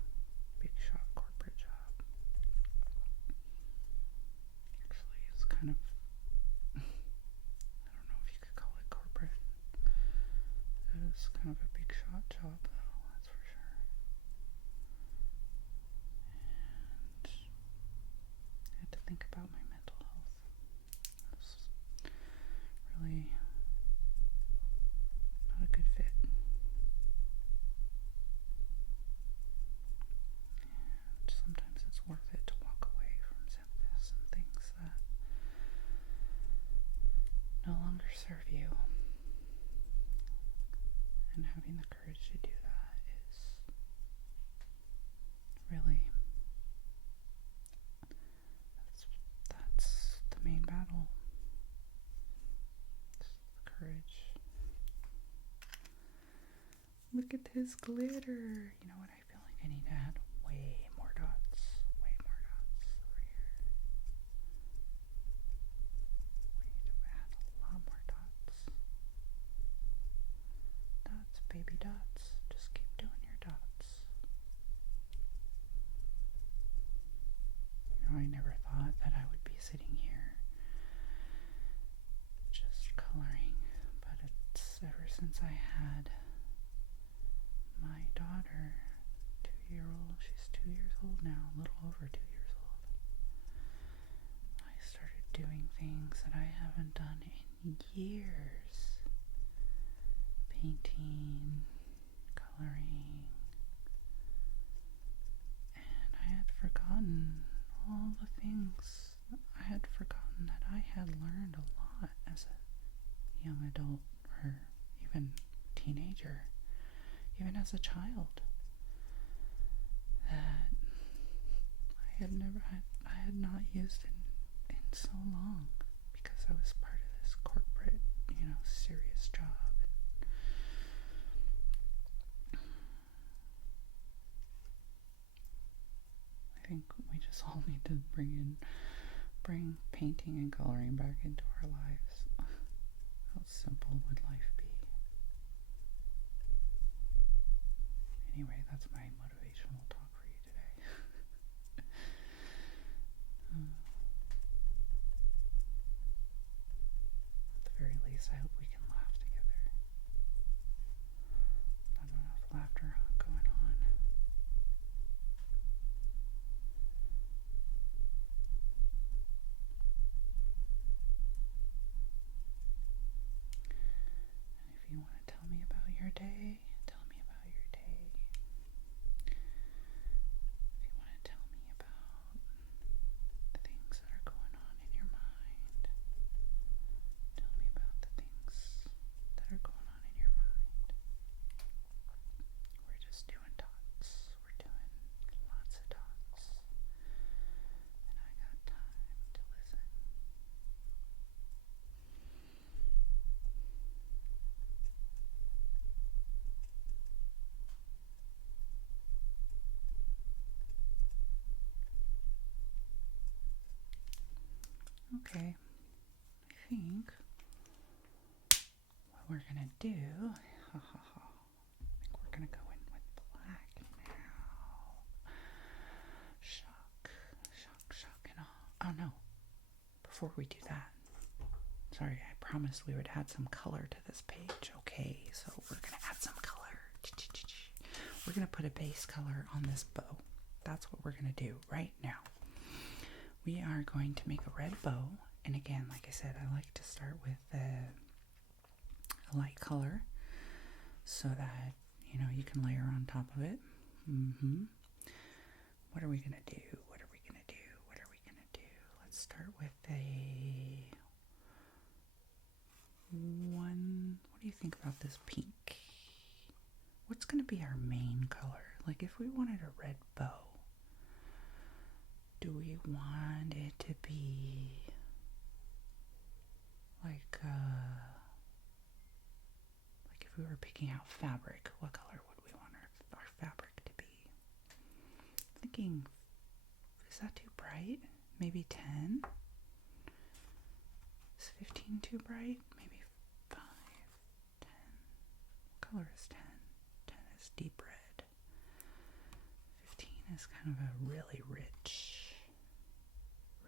big shot corporate job. Actually, it's kind of, I don't know if you could call it corporate. It was kind of a serve you. And having the courage to do that is really, that's the main battle. It's the courage. Look at this glitter. You know what? I feel like I need to add way more dots. Way more dots over here. We need to add a lot more dots. Dots, baby dots. Just keep doing your dots. You know, I never thought that I would be sitting here just coloring, but it's ever since I had my daughter, 2-year-old, she's 2 years old now, a little over 2 years old, I started doing things that I haven't done in years. Painting, coloring, and I had forgotten all the things. I had forgotten that I had learned a lot as a young adult, or even teenager, even as a child, that I had not used in so long, because I was part of this corporate, serious job. I think we just all need to bring painting and coloring back into our lives. How simple would life be? Anyway, that's my motivational talk for you today. At the very least, I hope we can laugh together. Not enough laughter going on. And if you want to tell me about your day, tell me about your day. If you want to tell me about the things that are going on in your mind, tell me about the things that are going on in your mind. We're just doing dots. We're doing lots of dots. And I got time to listen. Okay, I think what we're gonna do, I think we're gonna go in with black now. Shock, and awe. Oh no, before we do that, sorry, I promised we would add some color to this page. Okay, so we're gonna add some color. We're gonna put a base color on this bow. That's what we're gonna do right now. We are going to make a red bow, and again, like I said, I like to start with a light color so that, you can layer on top of it. What are we going to do? What are we going to do? What are we going to do? Let's start with what do you think about this pink? What's going to be our main color? Like if we wanted a red bow, do we want it to be like if we were picking out fabric, what color would we want our fabric to be? Thinking, is that too bright? Maybe 10? Is 15 too bright? Maybe 5, 10. What color is 10? 10 is deep red. 15 is kind of a really rich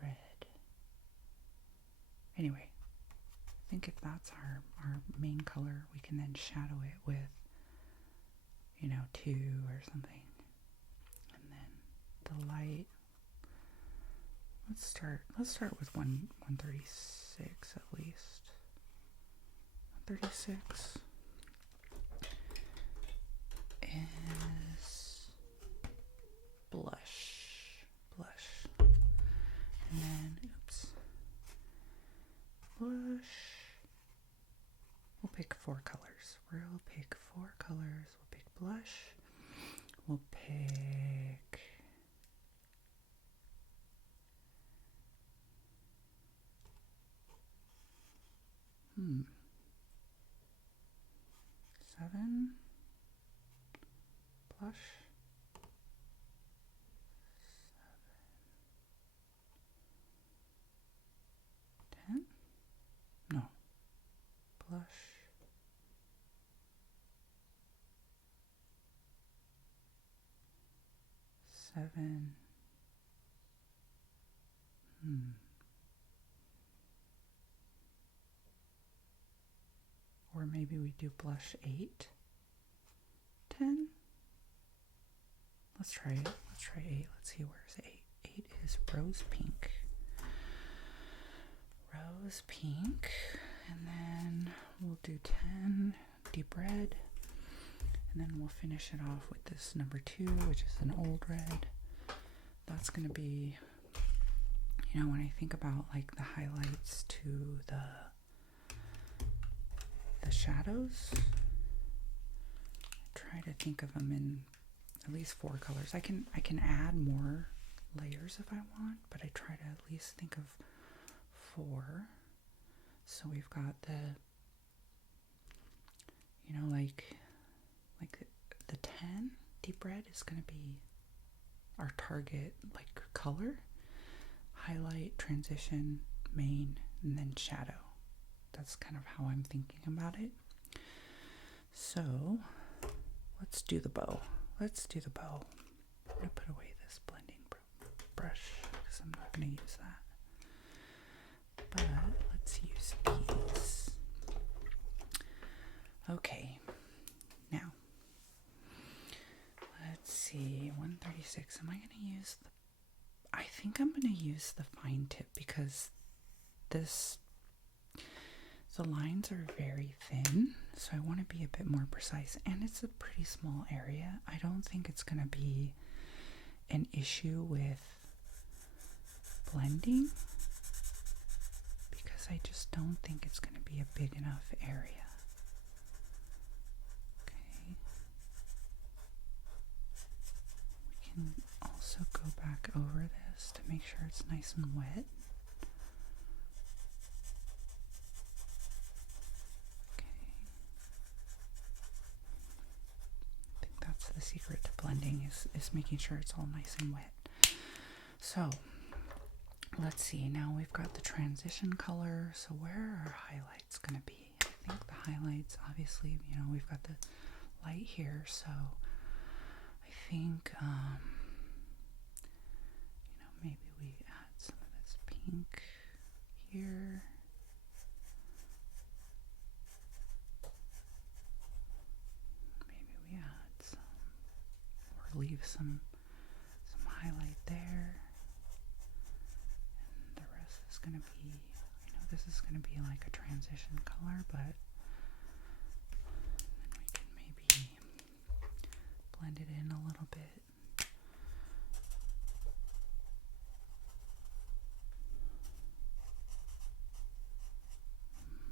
red. Anyway, I think if that's our main color, we can then shadow it with, 2 or something. And then the light, let's start with 136 at least. 136 is blush. And then, blush, pick 4 colors. We'll pick 4 colors. We'll pick blush. We'll pick... Hmm. 7 blush, 10, no, blush, 7, or maybe we do blush 8, 10. Let's try it. Let's try 8. Let's see, where's 8? 8 is rose pink. Rose pink. And then we'll do 10 deep red. And then we'll finish it off with this number 2, which is an old red. That's going to be, you know, when I think about like the highlights to the shadows, I try to think of them in at least 4 colors. I can add more layers if I want, but I try to at least think of 4. So we've got the, you know, like the 10 deep red is going to be our target like color, highlight, transition, main, and then shadow. That's kind of how I'm thinking about it. So let's do the bow. Let's do the bow. I'm going to put away this blending brush because I'm not going to use that. But let's use these. Okay. Now, let's see. 136. Am I going to use the... I think I'm going to use the fine tip because the lines are very thin, so I want to be a bit more precise, and it's a pretty small area. I don't think it's going to be an issue with blending because I just don't think it's going to be a big enough area. Okay. We can also go back over this to make sure it's nice and wet. The secret to blending is making sure it's all nice and wet. So let's see, now we've got the transition color. So where are our highlights going to be? I think the highlights, obviously, you know, we've got the light here, so I think you know, maybe we add some of this pink here. Leave some highlight there, and the rest is going to be, I know this is going to be like a transition color, but then we can maybe blend it in a little bit.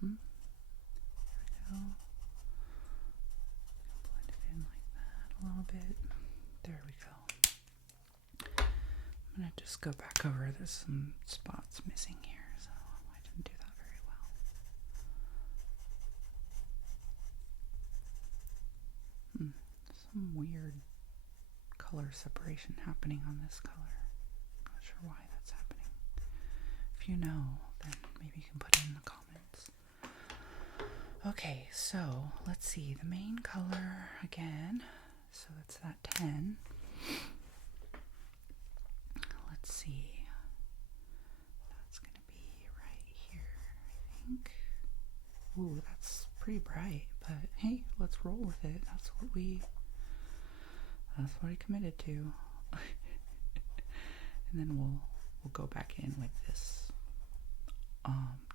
There we go. Blend it in like that a little bit. There we go. I'm going to just go back over. There's some spots missing here, so I didn't do that very well. Some weird color separation happening on this color. I'm not sure why that's happening. If you know, then maybe you can put it in the comments. Okay, so let's see. The main color again. So it's that 10. Let's see. That's going to be right here, I think. Ooh, that's pretty bright, but hey, let's roll with it. That's what I committed to. And then we'll go back in with this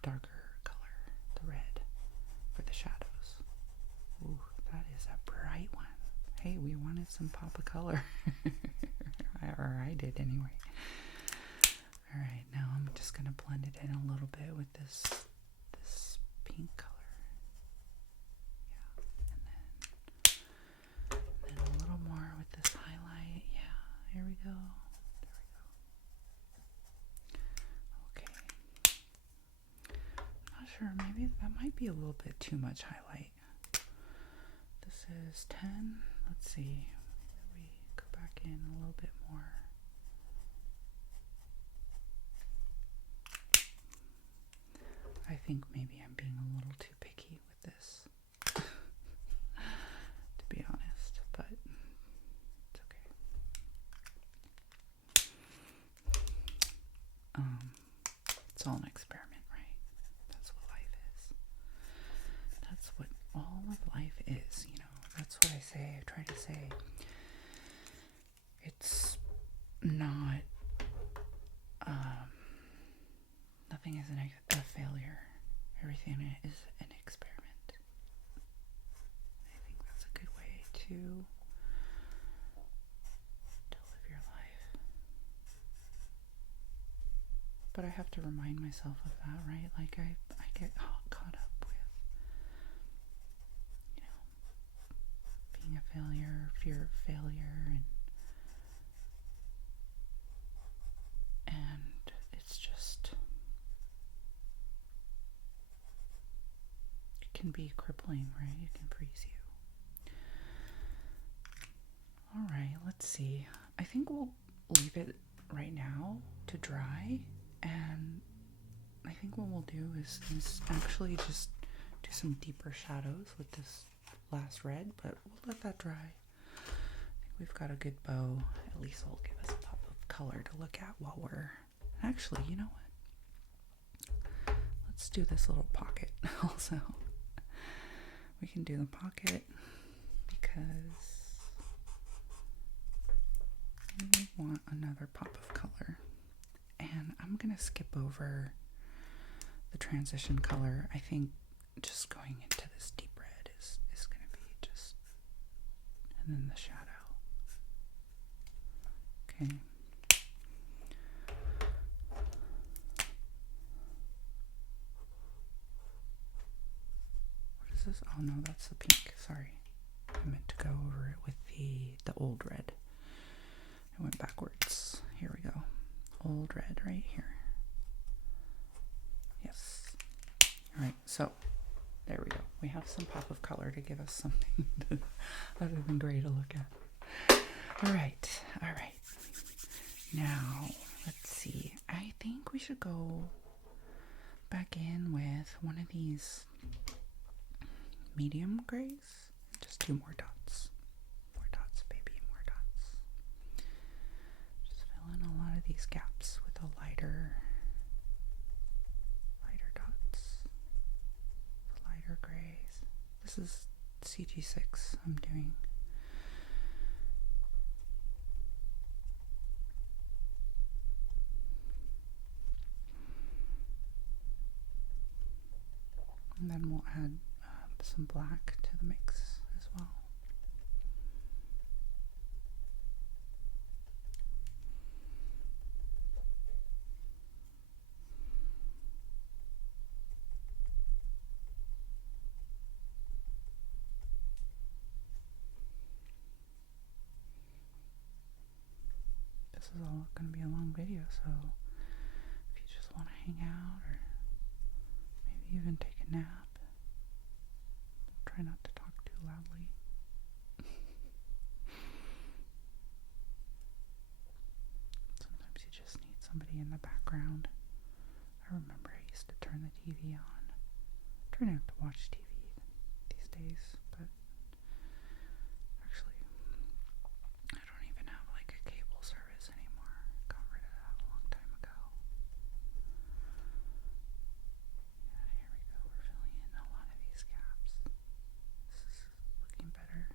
darker color, the red, for the shadows. Ooh, that is a bright one. Hey, we wanted some pop of color. Or I did anyway. Alright, now I'm just going to blend it in a little bit with this pink color. sure, maybe that might be a little bit too much highlight. This is 10. Let's see. We go back in a little bit more. I think maybe I'm being a little too picky with this, to be honest, but it's okay. It's all an experiment, right? That's what life is. That's what all of life is, you know. That's what I say. I try to say. It's not, nothing is a failure. Everything is an experiment. I think that's a good way to live your life. But I have to remind myself of that, right? Like I get caught up with, you know, being a failure, fear of failure, and it's just, it can be crippling, right? It can freeze you. All right, let's see. I think we'll leave it right now to dry, and I think what we'll do is actually just do some deeper shadows with this last red, but we'll let that dry. I think we've got a good bow. At least it'll give us a pop of color to look at while we're... Actually, you know what? Let's do this little pocket also. We can do the pocket because we want another pop of color. And I'm going to skip over the transition color. I think just going into this deep red is going to be just... And then the shadow. Okay. What is this? Oh no, that's the pink. Sorry. I meant to go over it with the old red. I went backwards. Here we go. Old red right here. Yes. All right, so there we go. We have some pop of color to give us something other than gray to look at. All right. Now, let's see. I think we should go back in with one of these medium grays. Just do more dots. More dots, baby, more dots. Just fill in a lot of these gaps with a lighter dots. The lighter grays. This is CG6 I'm doing. And then we'll add some black to the mix as well. This is all going to be a long video, so if you just want to hang out or maybe even take a nap, try not to talk too loudly. Sometimes you just need somebody in the background. I remember I used to turn the TV on. I try not to watch TV these days, but actually, I don't even have like a cable service anymore. Got rid of that a long time ago. Yeah, here we go. We're filling in a lot of these gaps. This is looking better.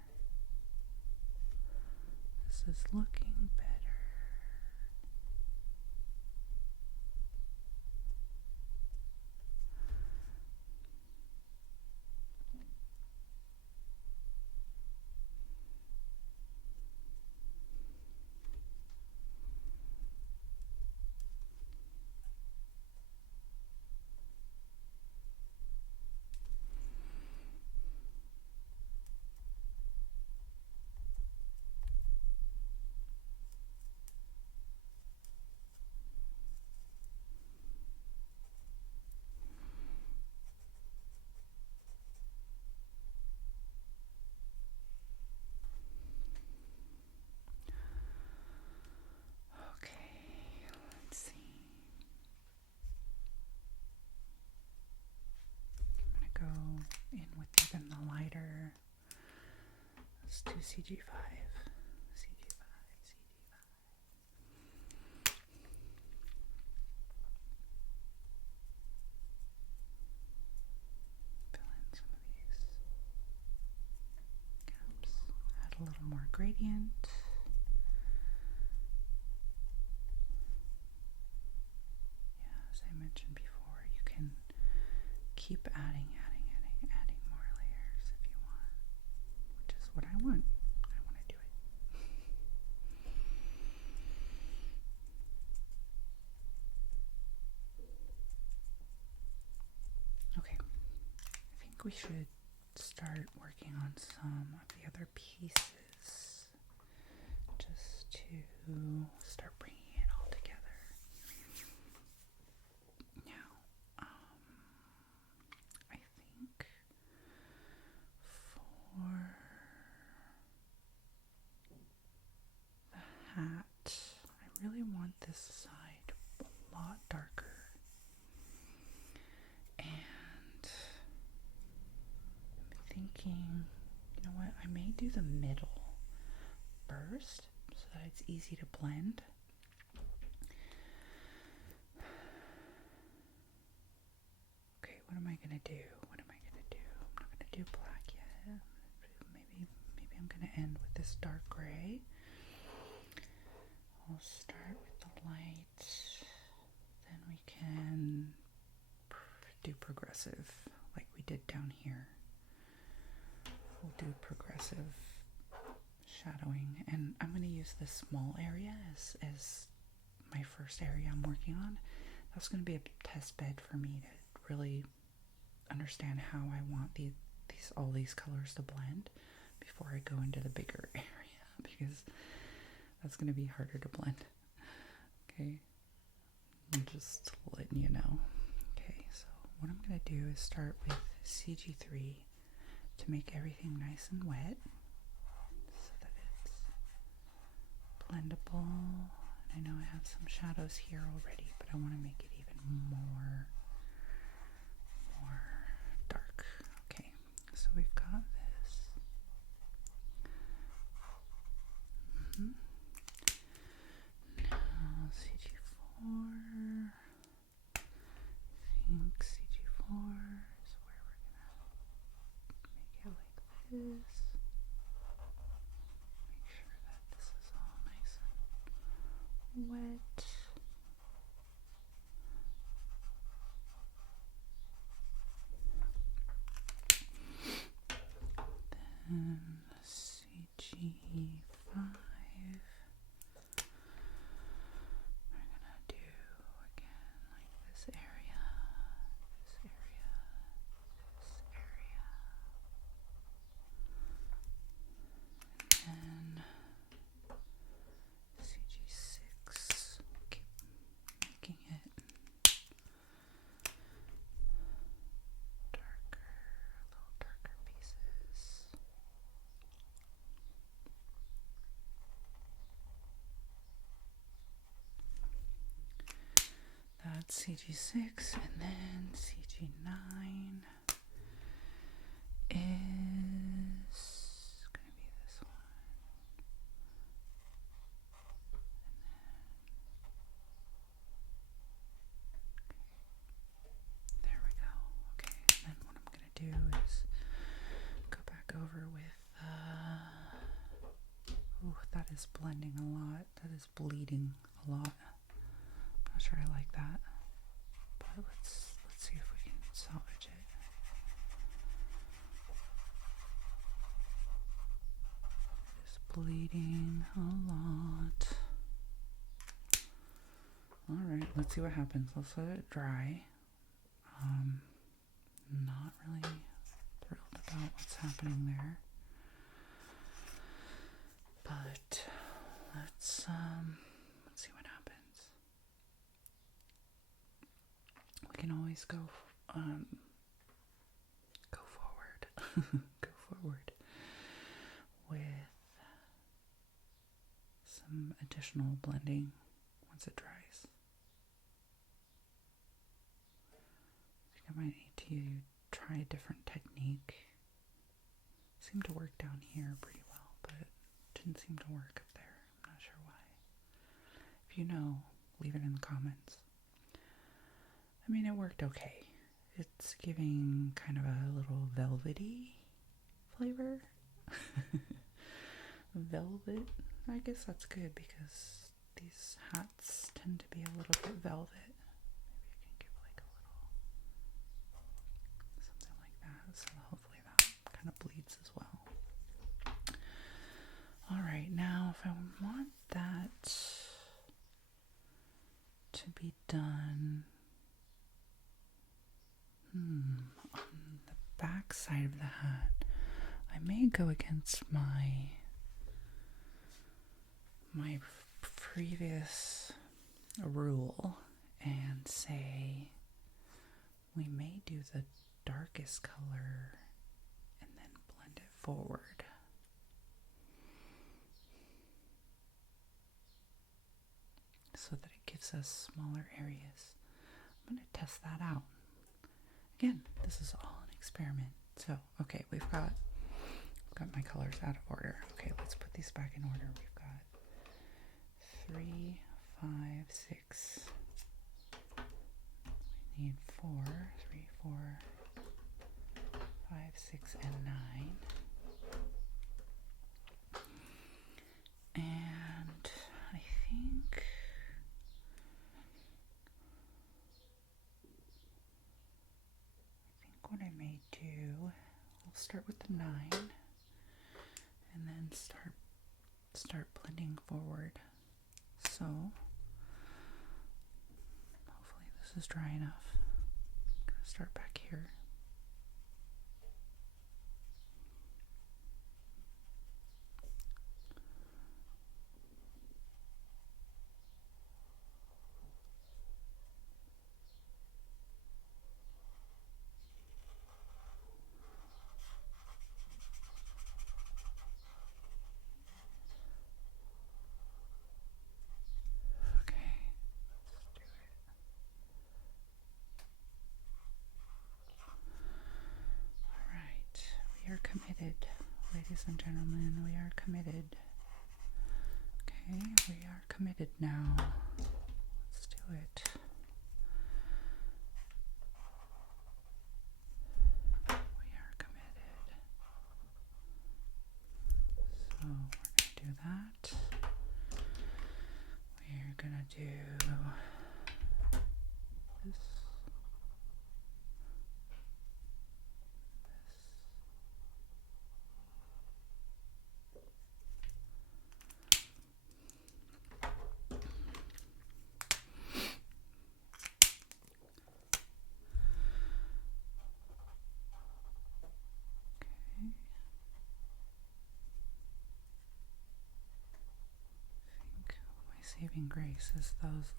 This is looking better. CG5. CG5. CG5. Fill in some of these gaps. Add a little more gradient. Yeah, as I mentioned before, you can keep adding more layers if you want, which is what I want. I want to do it. Okay, I think we should start working on some of the other pieces just to start bringing it all together. Now, I think for the hat, I really want this side a lot darker. And I'm thinking, you know what, I may do the middle first so that it's easy to blend. Okay, what am I gonna do? I'm not gonna do black yet. Maybe I'm gonna end with this dark gray. I'll start with the light, then we can do progressive like we did down here. We'll do progressive shadowing, and I'm going to use this small area as my first area I'm working on. That's going to be a test bed for me to really understand how I want all these colors to blend before I go into the bigger area, because that's going to be harder to blend. Okay, I'm just letting you know. Okay, so what I'm going to do is start with CG3 to make everything nice and wet so that it's blendable. I know I have some shadows here already, but I want to make it even more dark. Okay, so we've got this. Now CG4. I think CG4 is where we're gonna make it like this. Make sure that this is all nice and wet. Then CG5. We're gonna do again like this area, this area, this area. And then CG6, keep making it darker, a little darker pieces. That's CG6, and then CG9 is going to be this one. And then, there we go. Okay, and then what I'm going to do is go back over with, that is blending a lot. That is bleeding a lot. I'm not sure I like that. But let's see if we can salvage it. It is bleeding a lot. Alright, let's see what happens. Let's let it dry. Not really thrilled about what's happening there. But let's see what happens. We can always go forward. Go forward with some additional blending once it dries. I think I might need to try a different technique. Seemed to work down here pretty well, but didn't seem to work up there. I'm not sure why. If you know, leave it in the comments. I mean, it worked okay. It's giving kind of a little velvety flavor. Velvet. I guess that's good because these hats tend to be a little bit velvet. Maybe I can give like a little something like that. So hopefully that kind of bleeds as well. Alright, now if I want that to be done on the back side of the hat, I may go against my previous rule and say we may do the darkest color and then blend it forward. So that it gives us smaller areas. I'm going to test that out. Again, this is all an experiment. So, okay, we've got my colors out of order. Okay, let's put these back in order. We've got 3, 5, 6. We need 4, 3, 4, 5, 6, and 9. And I think what I may do, I'll start with the 9 and then start blending forward. So hopefully this is dry enough. I'm gonna start back here. Committed, ladies and gentlemen, we are committed. Okay, we are committed now. Let's do it. We are committed. So we're gonna do that. We're gonna do this. Saving grace is those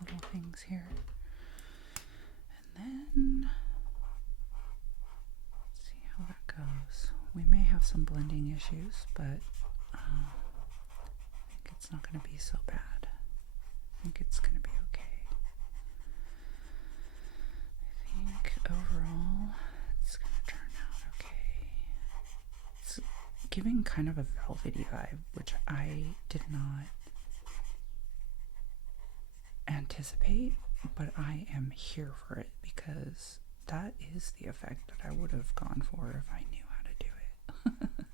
little things here, and then let's see how that goes. We may have some blending issues, but I think it's not going to be so bad. I think it's going to be okay. I think overall it's going to turn out okay. It's giving kind of a velvety vibe, which I did not anticipate, but I am here for it because that is the effect that I would have gone for if I knew how to do it.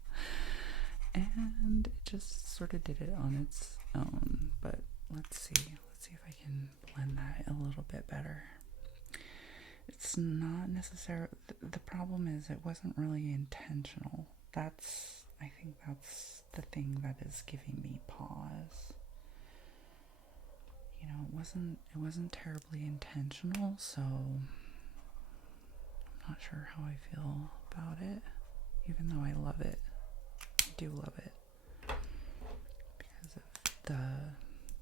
And it just sort of did it on its own, but let's see if I can blend that a little bit better. It's not necessarily, the problem is it wasn't really intentional. I think that's the thing that is giving me pause. You know, it wasn't terribly intentional, so I'm not sure how I feel about it, even though I love it. I do love it because of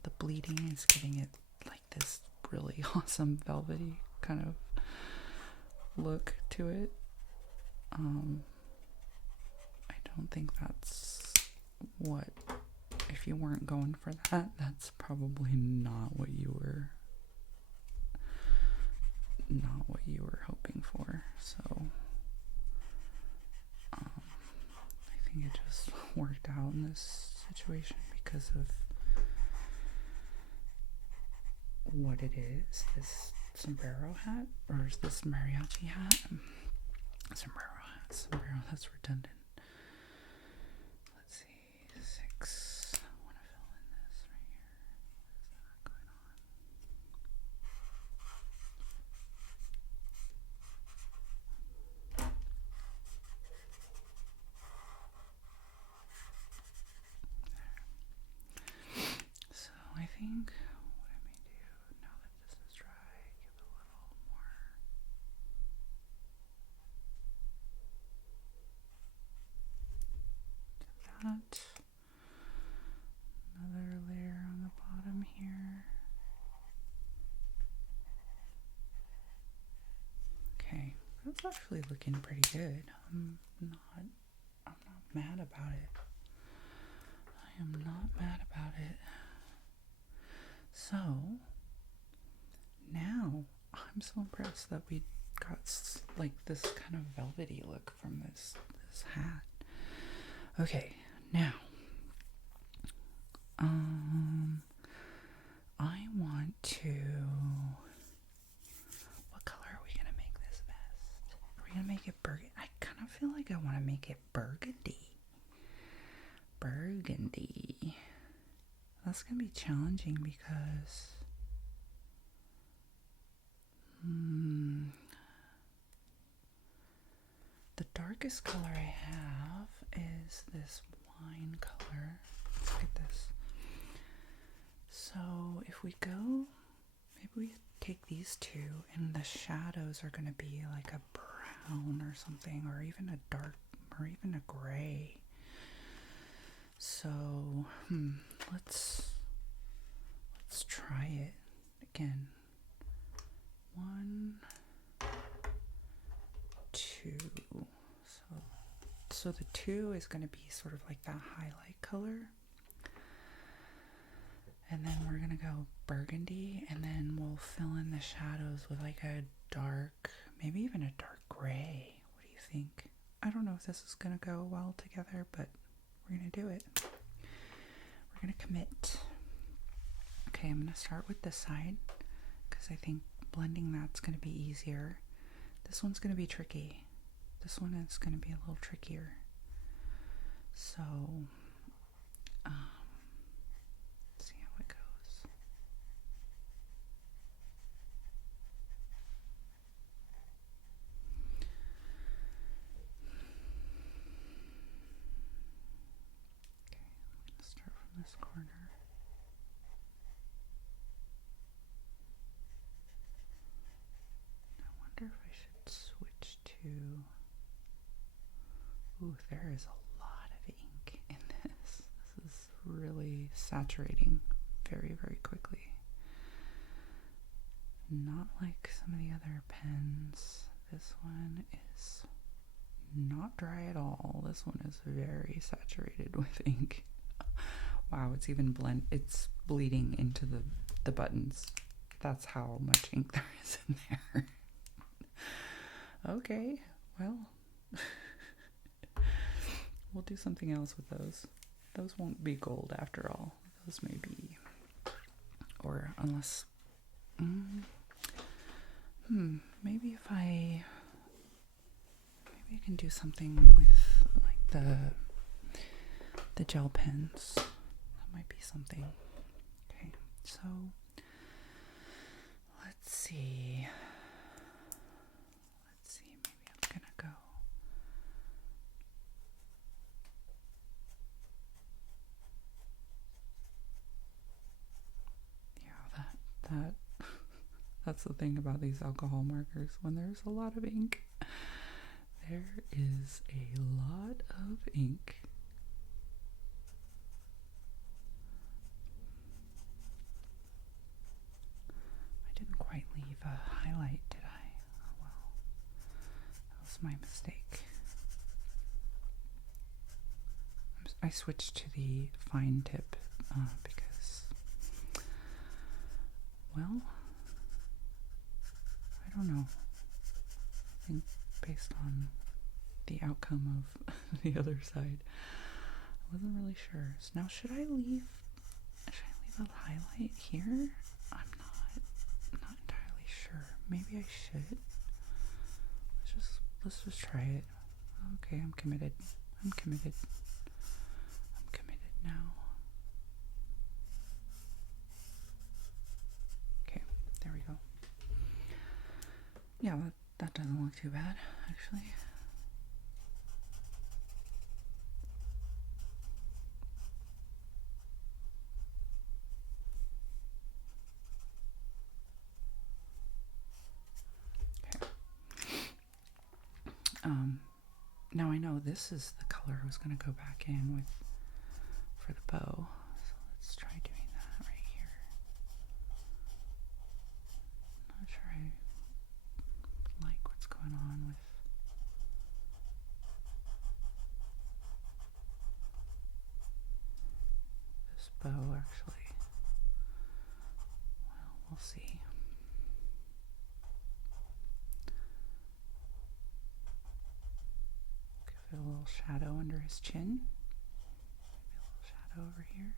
the bleeding is giving it like this really awesome velvety kind of look to it. I don't think that's what, if you weren't going for that, that's probably not what you were hoping for. So I think it just worked out in this situation because of what it is. This sombrero hat, or is this mariachi hat? Sombrero hat. Sombrero, that's redundant. Let's see, 6. I want to fill in this right here. What is that going on? So I think what I may do now that this is dry, give it a little more. Do that. Another layer on the bottom here. Okay, that's actually looking pretty good. I'm not mad about it. I am not mad about it. So now I'm so impressed that we got like this kind of velvety look from this hat. Okay, now I want to, what color are we gonna make this vest? Are we gonna make it burgundy? I kind of feel like I want to make it burgundy. Burgundy. That's gonna be challenging because the darkest color I have is this wine color. Let's look at this. So if we go, maybe we take these two, and the shadows are going to be like a brown or something, or even a dark, or even a gray. So let's try it again. 1, 2. So the 2 is going to be sort of like that highlight color. And then we're going to go burgundy, and then we'll fill in the shadows with like a dark, maybe even a dark gray. What do you think? I don't know if this is going to go well together, but we're going to do it. We're going to commit. Okay, I'm going to start with this side because I think blending that's going to be easier. This one's going to be tricky. This one is going to be a little trickier. So, see how it goes. Okay, I'm going to start from this corner. I wonder if I should switch to... Ooh, there is a lot of ink in this. This is really saturating very, very quickly. Not like some of the other pens. This one is not dry at all. This one is very saturated with ink. Wow, it's even it's bleeding into the buttons. That's how much ink there is in there. Okay, well, we'll do something else with those. Those won't be gold after all. Those may be, or unless, maybe if maybe I can do something with like the gel pens. That might be something. Okay, so let's see. Maybe I'm gonna go. Yeah, that's the thing about these alcohol markers. When there's a lot of ink, there is a lot of ink. I didn't quite leave a highlight, did I? Oh well, that was my mistake. I switched to the fine tip because, well, I don't know. I think based on the outcome of the other side, I wasn't really sure. So now should I leave a highlight here? I'm not entirely sure. Maybe I should. Let's just try it. Okay, I'm committed. I'm committed now. Okay, there we go. Yeah, that doesn't look too bad, actually. Now I know this is the color I was going to go back in with for the bow. So let's try doing that right here. Not sure I like what's going on with this bow, actually. Well, we'll see. A little shadow under his chin. Maybe a little shadow over here.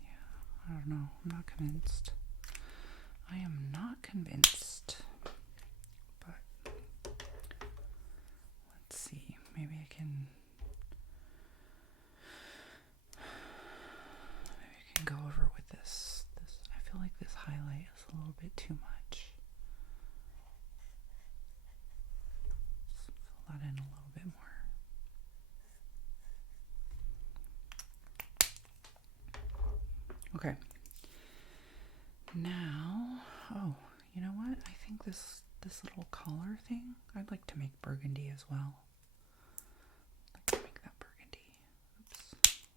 Yeah, I don't know. I'm not convinced. I am not convinced. But let's see. Maybe I can go over with this. I feel like this highlight is a little bit too much. Fill that in a little bit more. Okay. Now, oh, you know what? I think this little collar thing, I'd like to make burgundy as well. I'd like to make that burgundy. Oops.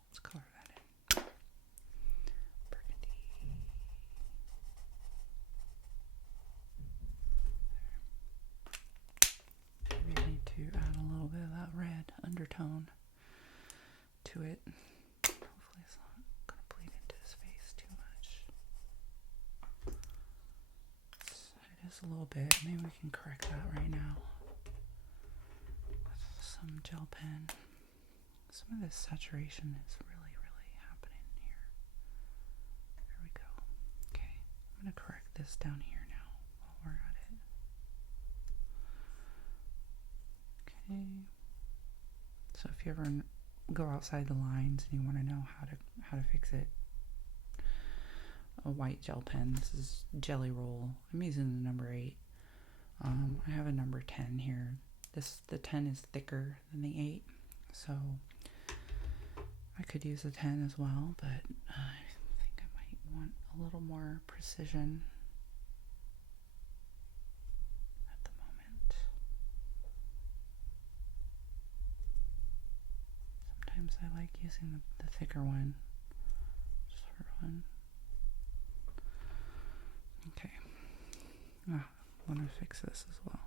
Let's color that in. Burgundy. There. Maybe I need to add a little bit of that red undertone to it. Hopefully it's not going to bleed into his face too much. It is a little bit. Maybe we can correct that right now with some gel pen. Some of this saturation is really happening here. There we go. Okay, I'm going to correct this down here now while we're at it. Okay. So if you ever go outside the lines and you want to know how to fix it, a white gel pen. This is Jelly Roll. I'm using the number 8. I have a number 10 here. The 10 is thicker than the 8, so I could use a 10 as well, but I think I might want a little more precision at the moment. Sometimes I like using the thicker one, just for fun. Okay. I want to fix this as well.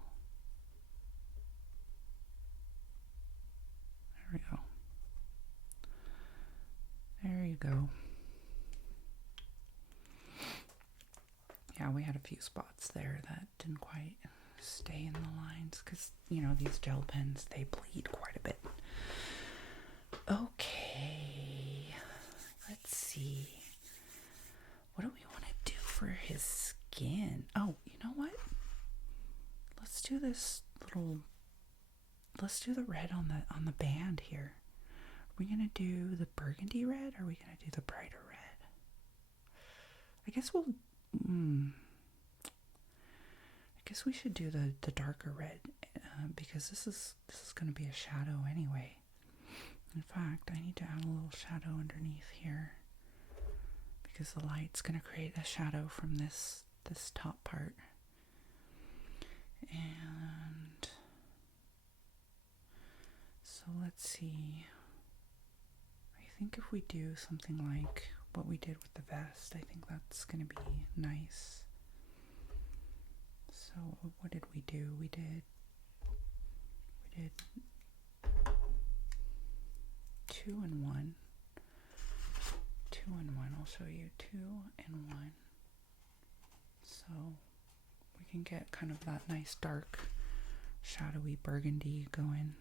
There we go. There you go. Yeah, we had a few spots there that didn't quite stay in the lines because, you know, these gel pens, they bleed quite a bit. Okay. Let's see. What do we want to do for his skin? Oh, you know what? Let's do this little. Let's do the red on the band here. Are we gonna do the burgundy red, or are we gonna do the brighter red? I guess we'll. I guess we should do the darker red because this is gonna be a shadow anyway. In fact, I need to add a little shadow underneath here, because the light's going to create a shadow from this top part. And so let's see. I think if we do something like what we did with the vest, I think that's going to be nice. So what did we do? We did 2 and 1. 2 and 1. I'll show you 2 and 1. So we can get kind of that nice dark shadowy burgundy going.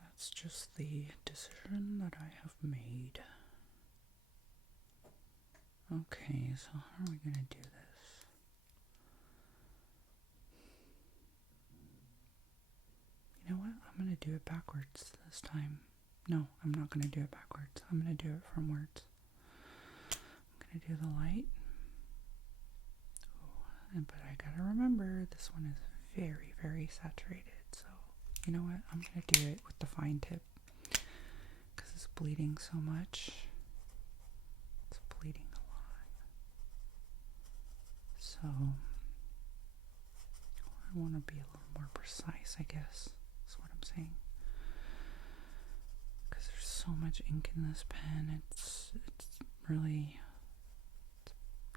That's just the decision that I have made. Okay, so how are we going to do this? You know what? I'm going to do it backwards this time. No, I'm not going to do it backwards. I'm going to do it frontwards. I'm going to do the light. Ooh, but I got to remember, this one is very, very saturated. So, you know what? I'm going to do it with the fine tip. Because it's bleeding so much. It's bleeding a lot. So, I want to be a little more precise, I guess. That's what I'm saying. Because there's so much ink in this pen. It's really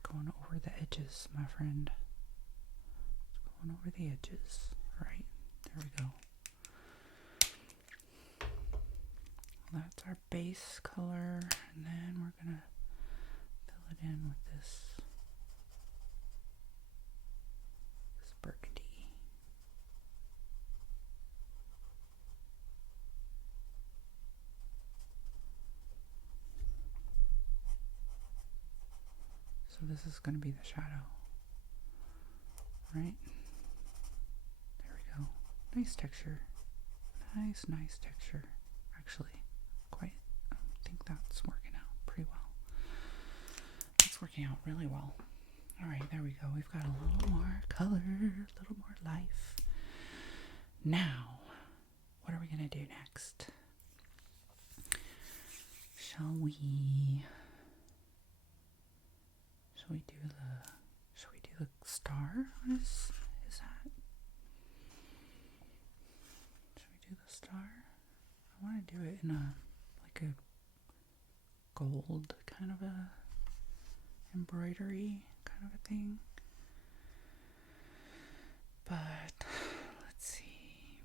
going over the edges, my friend. It's going over the edges. Right, there we go. That's our base color, and then we're gonna fill it in with this burgundy. So this is going to be the shadow, right? There we go. Nice texture. Nice texture. Actually, I think that's working out pretty well. It's working out really well. All right, there we go. We've got a little more color, a little more life. Now, what are we going to do next? Shall we do the star? What is that? Should we do the star? I want to do it in a gold kind of a embroidery kind of a thing. But let's see.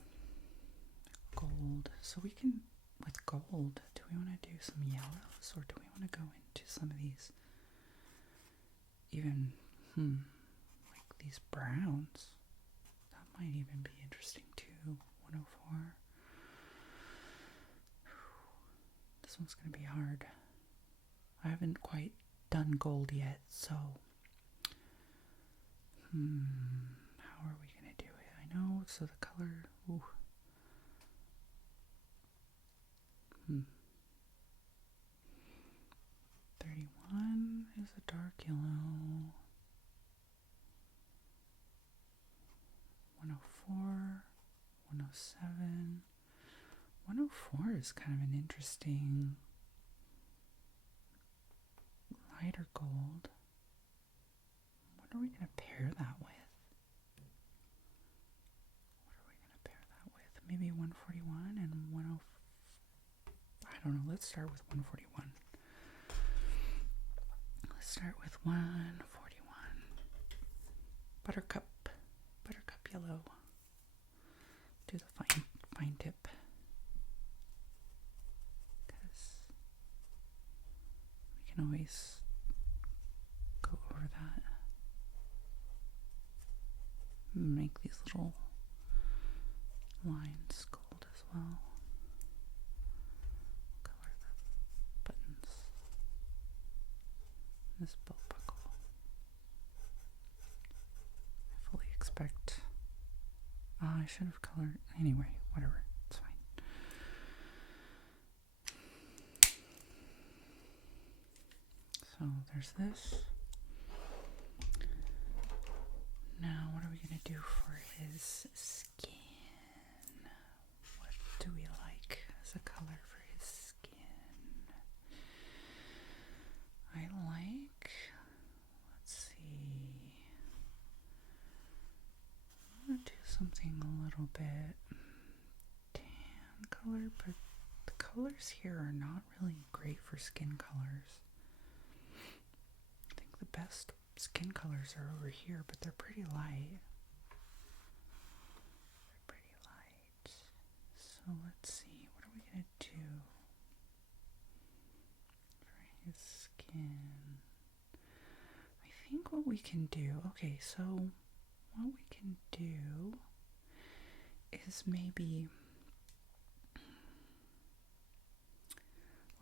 Gold. So we can, with gold, do we want to do some yellows or do we want to go into some of these even like these browns? That might even be interesting too. 104. This one's gonna be hard. I haven't quite done gold yet, so how are we gonna do it? I know, so the color, 31 is a dark yellow. 104, 107. 104 is kind of an interesting lighter gold. What are we going to pair that with? Maybe 141 and 104. I don't know. Let's start with 141. Let's start with 141. Buttercup yellow. Do the fine tip. Because we can always go over that. Make these little lines gold as well. Color the buttons. This belt buckle. I fully expect. I should have colored. Anyway, whatever. It's fine. So there's this. Now, what are we going to do for his skin? What do we like as a color for his skin? I like, let's see, I'm going to do something a little bit tan color, but the colors here are not really great for skin colors. I think the best skin colors are over here, but they're pretty light. So let's see, what are we going to do for his skin? I think what we we can do, okay, so what we can do is maybe,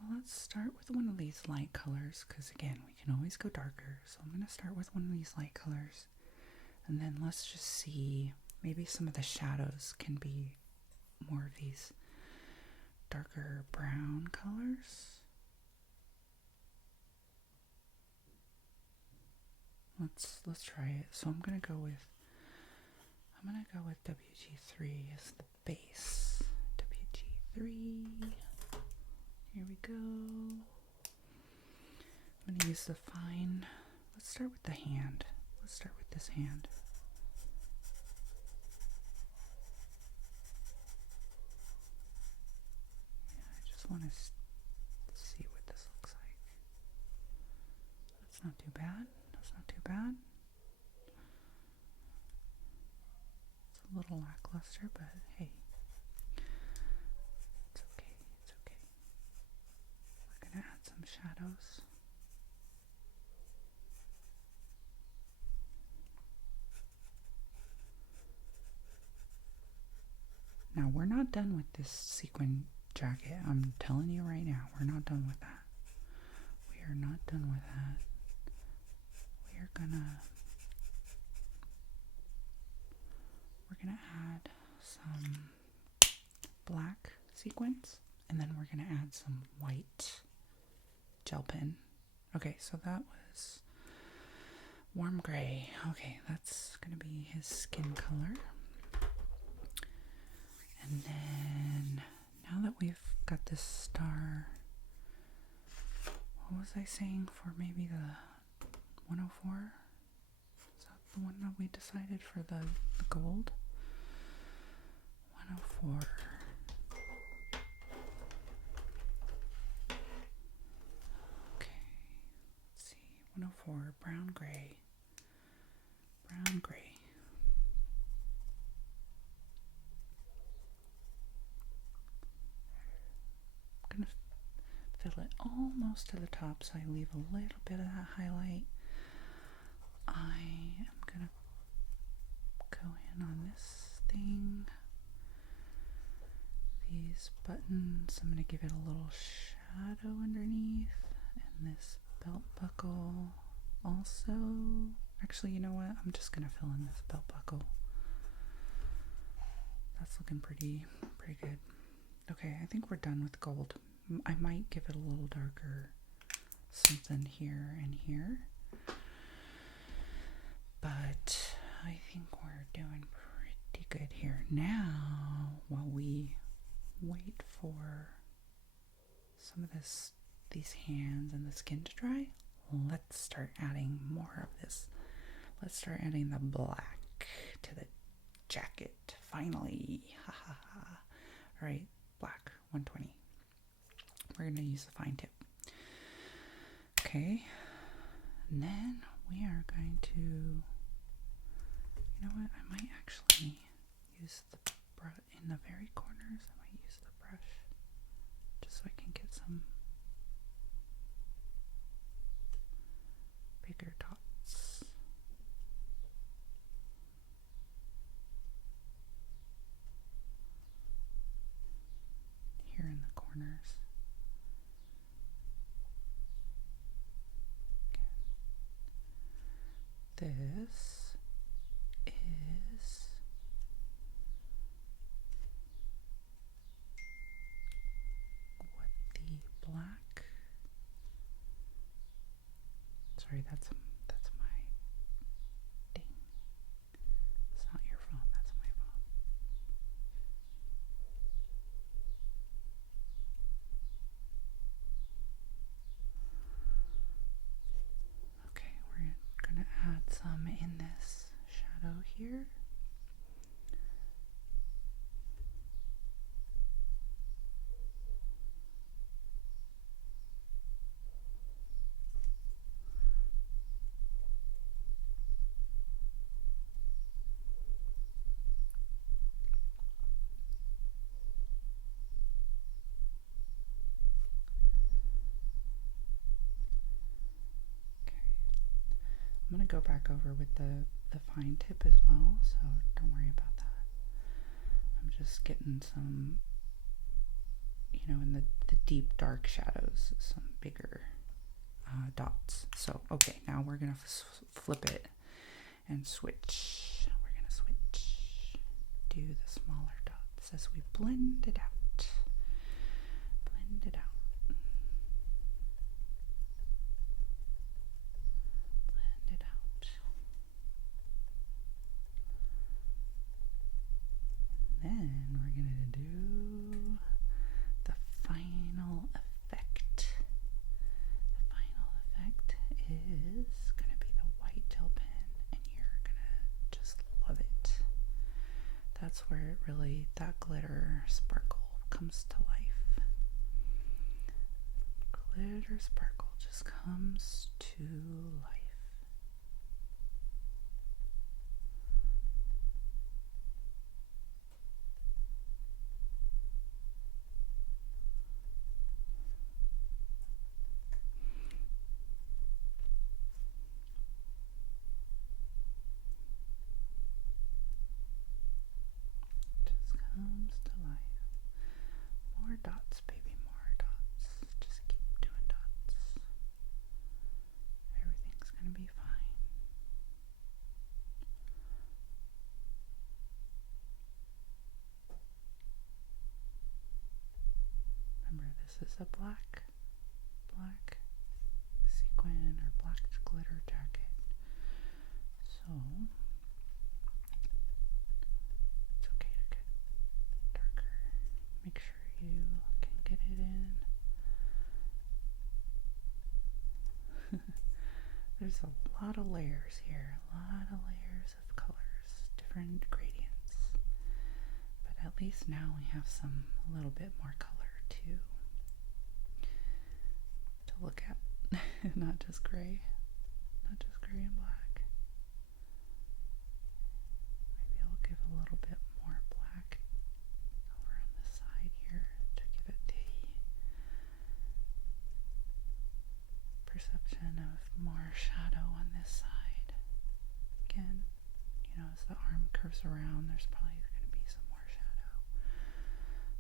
well, let's start with one of these light colors, because again, we can always go darker. So I'm going to start with one of these light colors, and then let's just see, maybe some of the shadows can be more of these darker brown colors. Let's try it. So I'm gonna go with WG3 as the base. WG3. Here we go. I'm gonna use the fine. Let's start with the hand. Let's start with this hand. Yeah, I just want to see what this looks like. That's not too bad. That's not too bad. It's a little lackluster, but hey, it's okay. It's okay. We're gonna add some shadows. Now, we're not done with this sequin jacket. I'm telling you right now, we're not done with that. We are not done with that. We're gonna add some black sequins, and then we're gonna add some white gel pen. Okay, so that was warm gray. Okay, that's gonna be his skin color. And then, now that we've got this star, what was I saying for maybe the 104? Is that the one that we decided for the gold? 104. Okay, let's see. 104, brown gray. Brown gray. Fill it almost to the top, so I leave a little bit of that highlight. I am gonna go in on this thing, these buttons. I'm gonna give it a little shadow underneath, and this belt buckle also. Actually, you know what? I'm just gonna fill in this belt buckle. That's looking pretty good. Okay, I think we're done with gold. I might give it a little darker, something here and here, but I think we're doing pretty good here. Now, while we wait for some of these hands and the skin to dry, let's start adding more of this. Let's start adding the black to the jacket, finally. Ha ha ha. All right, black, 120. We're going to use the fine tip. Okay, and then we are going to, you know what, I might actually use the brush in the very corners. I might use the brush just so I can get some bigger dots. Here in the corners. This is what the black. Sorry, that's my ding. It's not your phone, that's my phone. Okay, we're gonna add some in this shadow here. I'm to go back over with the fine tip as well, so don't worry about that. I'm just getting some, in the deep dark shadows, some bigger dots. So, okay, now we're going to flip it and switch. We're going to switch. Do the smaller dots as we blend it out. Blend it out. Blend it out. And then we're going to do the final effect. The final effect is going to be the white gel pen, and you're going to just love it. That's where it really, that glitter sparkle comes to life. Glitter sparkle just comes to life. Comes to life. More dots, baby, more dots. Just keep doing dots. Everything's gonna be fine. Remember, this is a black sequin or black glitter jacket. So it's okay to get darker. Make sure you can get it in. There's a lot of layers here, a lot of layers of colors, different gradients. But at least now we have a little bit more color to look at. Not just gray and black. Maybe I'll give a little bit more black over on the side here to give it the perception of more shadow on this side. Again, as the arm curves around, there's probably going to be some more shadow.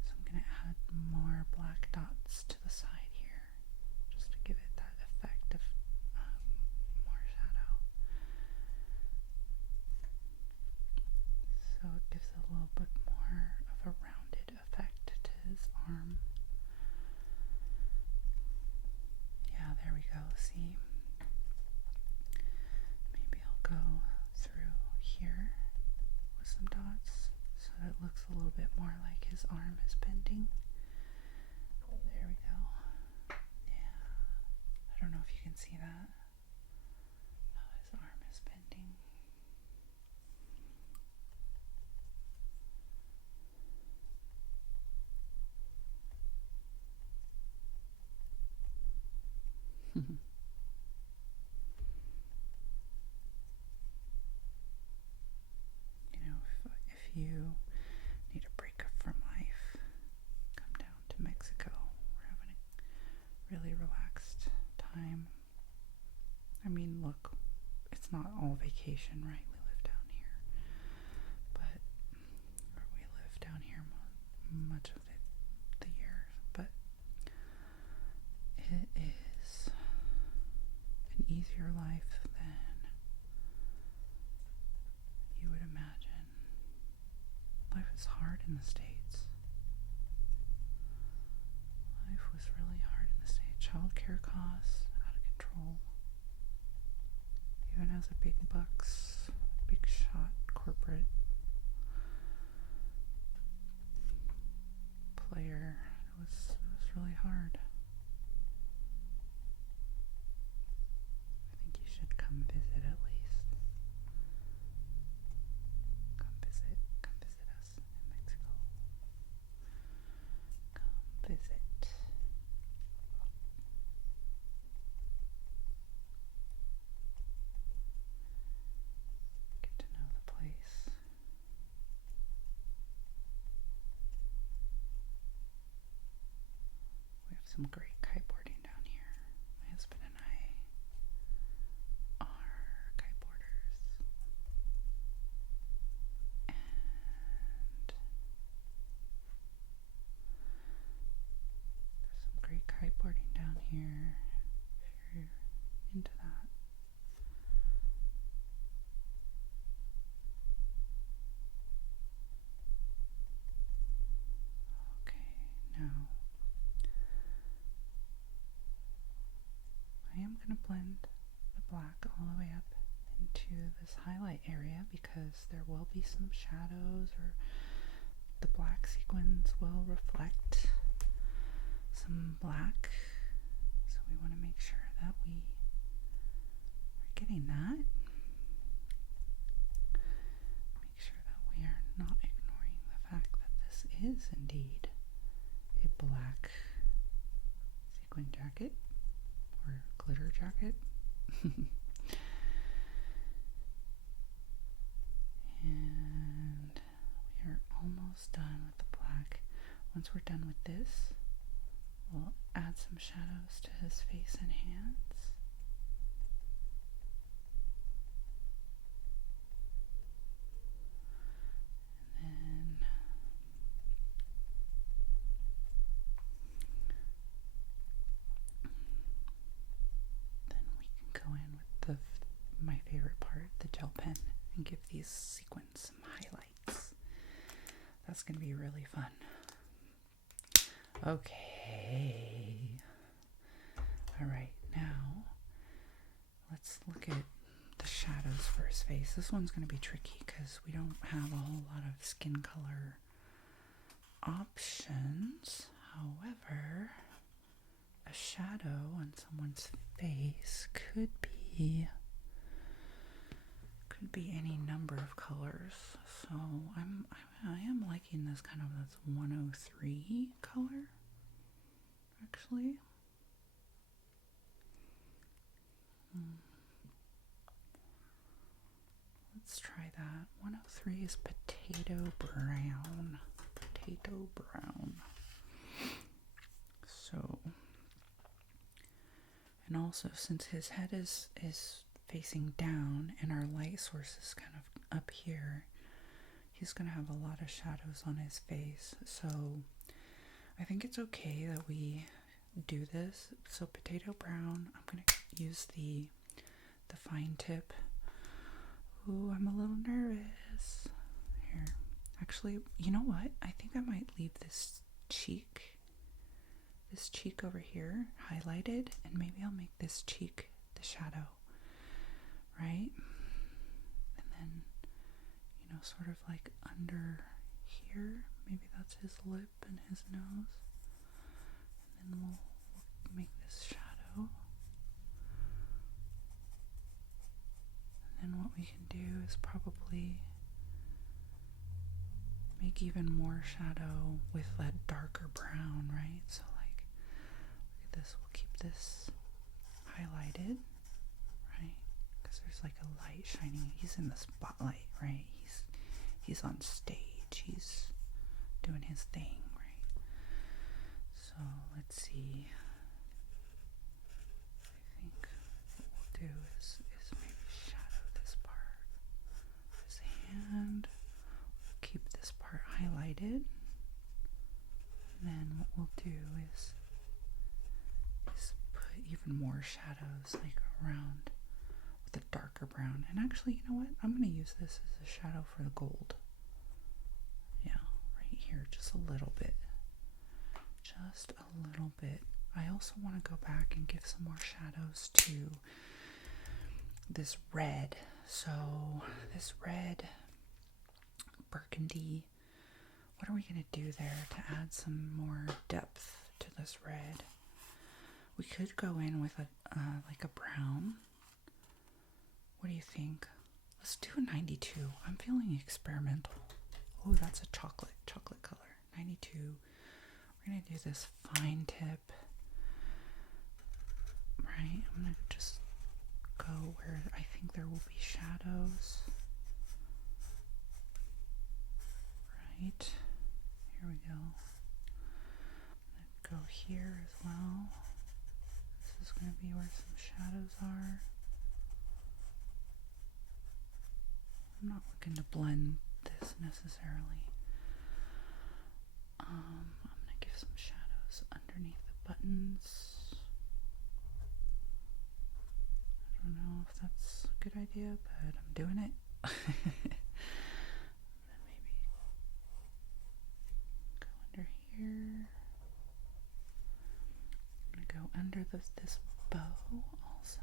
So I'm going to add more black dots to the side here, just to give it that effect of more shadow. So it gives a little bit more of a rounded effect to his arm. Yeah, there we go. See? Maybe I'll go through here with some dots so that it looks a little bit more like his arm is bending. There we go. Yeah. I don't know if you can see that. How his arm is bending. If you need a break from life, come down to Mexico. We're having a really relaxed time. I mean, look, it's not all vacation, right? We live down here, much of the year, but it is an easier life than you would imagine. Life is hard in the States. Life was really hard in the States. Childcare costs out of control. Even as a big bucks, big shot corporate player, it was really hard. I think you should come visit at least. Come visit us in Mexico. Come visit. Get to know the place. We have some great kiteboarding down here. My husband and I are kiteboarders. going to blend the black all the way up into this highlight area because there will be some shadows, or the black sequins will reflect some black. So we want to make sure that we are getting that. Make sure that we are not ignoring the fact that this is indeed a black sequin jacket or glitter jacket. And we are almost done with the black. Once we're done with this, we'll add some shadows to his face and hands. And then we can go in with my favorite part, the gel pen, and give these sequins some highlights. That's going to be really fun. Okay. All right, now let's look at the shadows for his face. This one's going to be tricky because we don't have a whole lot of skin color options. However, a shadow on someone's face could be any number of colors. So I am liking this kind of this 103 color, actually. Let's try that. 103 is potato brown. Potato brown. So, and also since his head is facing down and our light source is kind of up here, he's going to have a lot of shadows on his face. So I think it's okay that we do this. So potato brown, I'm going to use the fine tip. Ooh, I'm a little nervous. Here. Actually, you know what? I think I might leave this cheek over here highlighted, and maybe I'll make this cheek the shadow. Right? And then, you know, sort of like under here, maybe that's his lip and his nose. And then we'll make this shadow. And then what we can do is probably make even more shadow with that darker brown, right? So like, look at this, we'll keep this highlighted, right? Because there's like a light shining. He's in the spotlight, right? He's on stage. He's doing his thing, right? So let's see. I think what we'll do is maybe shadow this part. His hand. We'll keep this part highlighted. And then what we'll do is put even more shadows like around with a darker brown. And actually, you know what? I'm going to use this as a shadow for the gold. Yeah, right here, just a little bit. Just a little bit. I also want to go back and give some more shadows to this red. So this red burgundy, what are we going to do there to add some more depth to this red? We could go in with like a brown. What do you think? Let's do a 92. I'm feeling experimental. Oh, that's a chocolate color. 92. We're going to do this fine tip. Right? I'm going to just go where I think there will be shadows. Right? Here we go. I'm going to go here as well. This is going to be where some shadows are. I'm not looking to blend this necessarily. I'm going to give some shadows underneath the buttons. I don't know if that's a good idea, but I'm doing it. Then maybe go under here. I'm going to go under this bow also.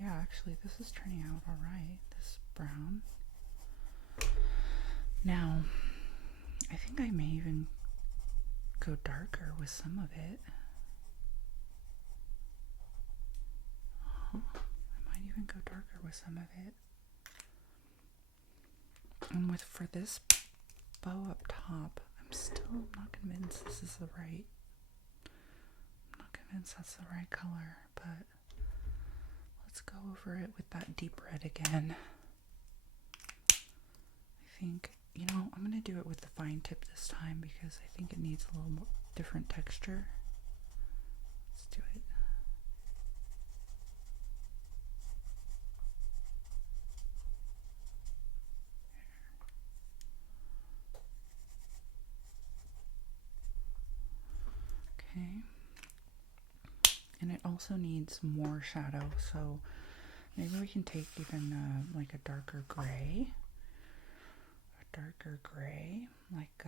Yeah, actually, this is turning out all right, this brown. Now, I think I may even go darker with some of it. I might even go darker with some of it. And for this bow up top, I'm still not convinced this is the right. I'm not convinced that's the right color, but let's go over it with that deep red again. I think, you know, I'm going to do it with the fine tip this time because I think it needs a little more different texture. Let's do it. Okay. And it also needs more shadow, so maybe we can take even like a darker gray. A darker gray, like,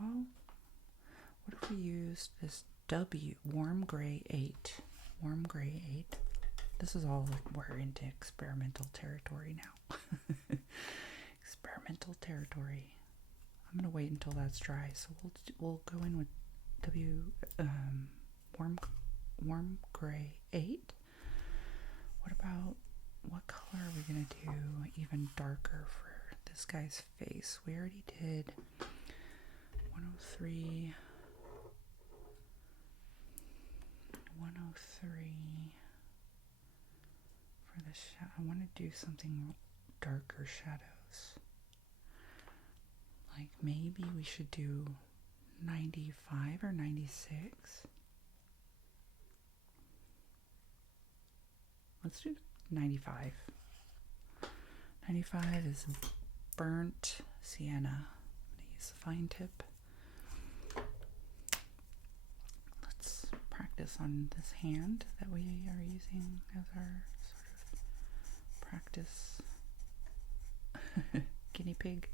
well, what if we used this Warm Gray 8? Warm Gray 8. This is all, like, we're into experimental territory now. Experimental territory. I'm gonna wait until that's dry, so we'll go in with Warm Gray 8. What color are we gonna do even darker for this guy's face? We already did 103 for the shadow. I want to do something darker shadows. Like maybe we should do 95 or 96. Let's do 95. 95 is burnt sienna. I'm going to use the fine tip. Let's practice on this hand that we are using as our sort of practice guinea pig.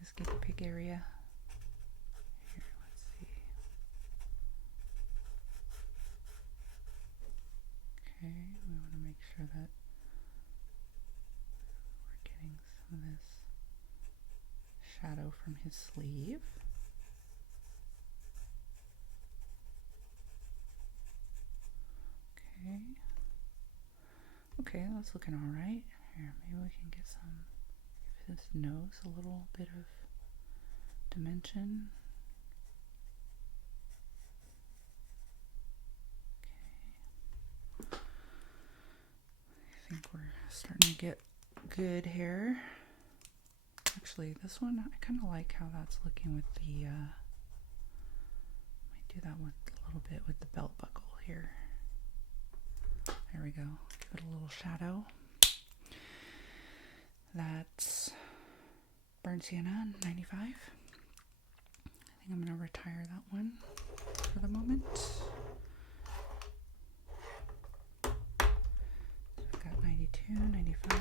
This guinea pig area. Here, let's see. Okay, we want to make sure that we're getting some of this shadow from his sleeve. Okay. Okay, that's looking all right. Here, maybe we can get give his nose a little bit of dimension. Okay. I think we're starting to get good here. Actually, this one, I kind of like how that's looking with the, might do that with a little bit with the belt buckle here. There we go. Give it a little shadow. That's burnt sienna 95. I think I'm going to retire that one for the moment. So we've got 92, 95,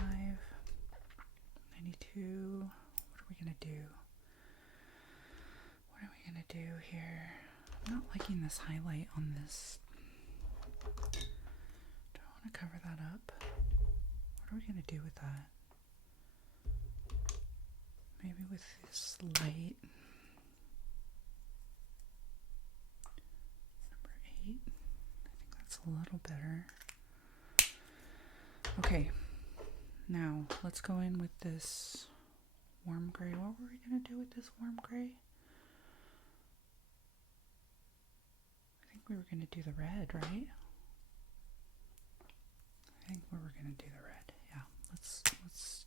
92. What are we going to do? What are we going to do here? I'm not liking this highlight on this. Do I want to cover that up? What are we going to do with that? Maybe with this light. Number 8. I think that's a little better. Okay. Now, let's go in with this warm gray. What were we going to do with this warm gray? I think we were going to do the red, right? I think we were going to do the red. Yeah. Let's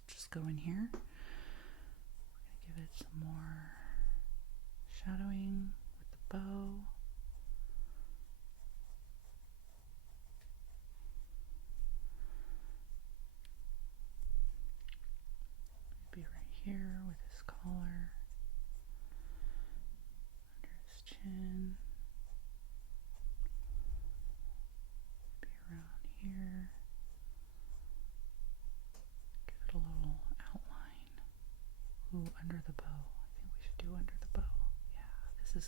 just go in here. Give it some more shadowing with the bow. Maybe right here with his collar, under his chin, maybe around here.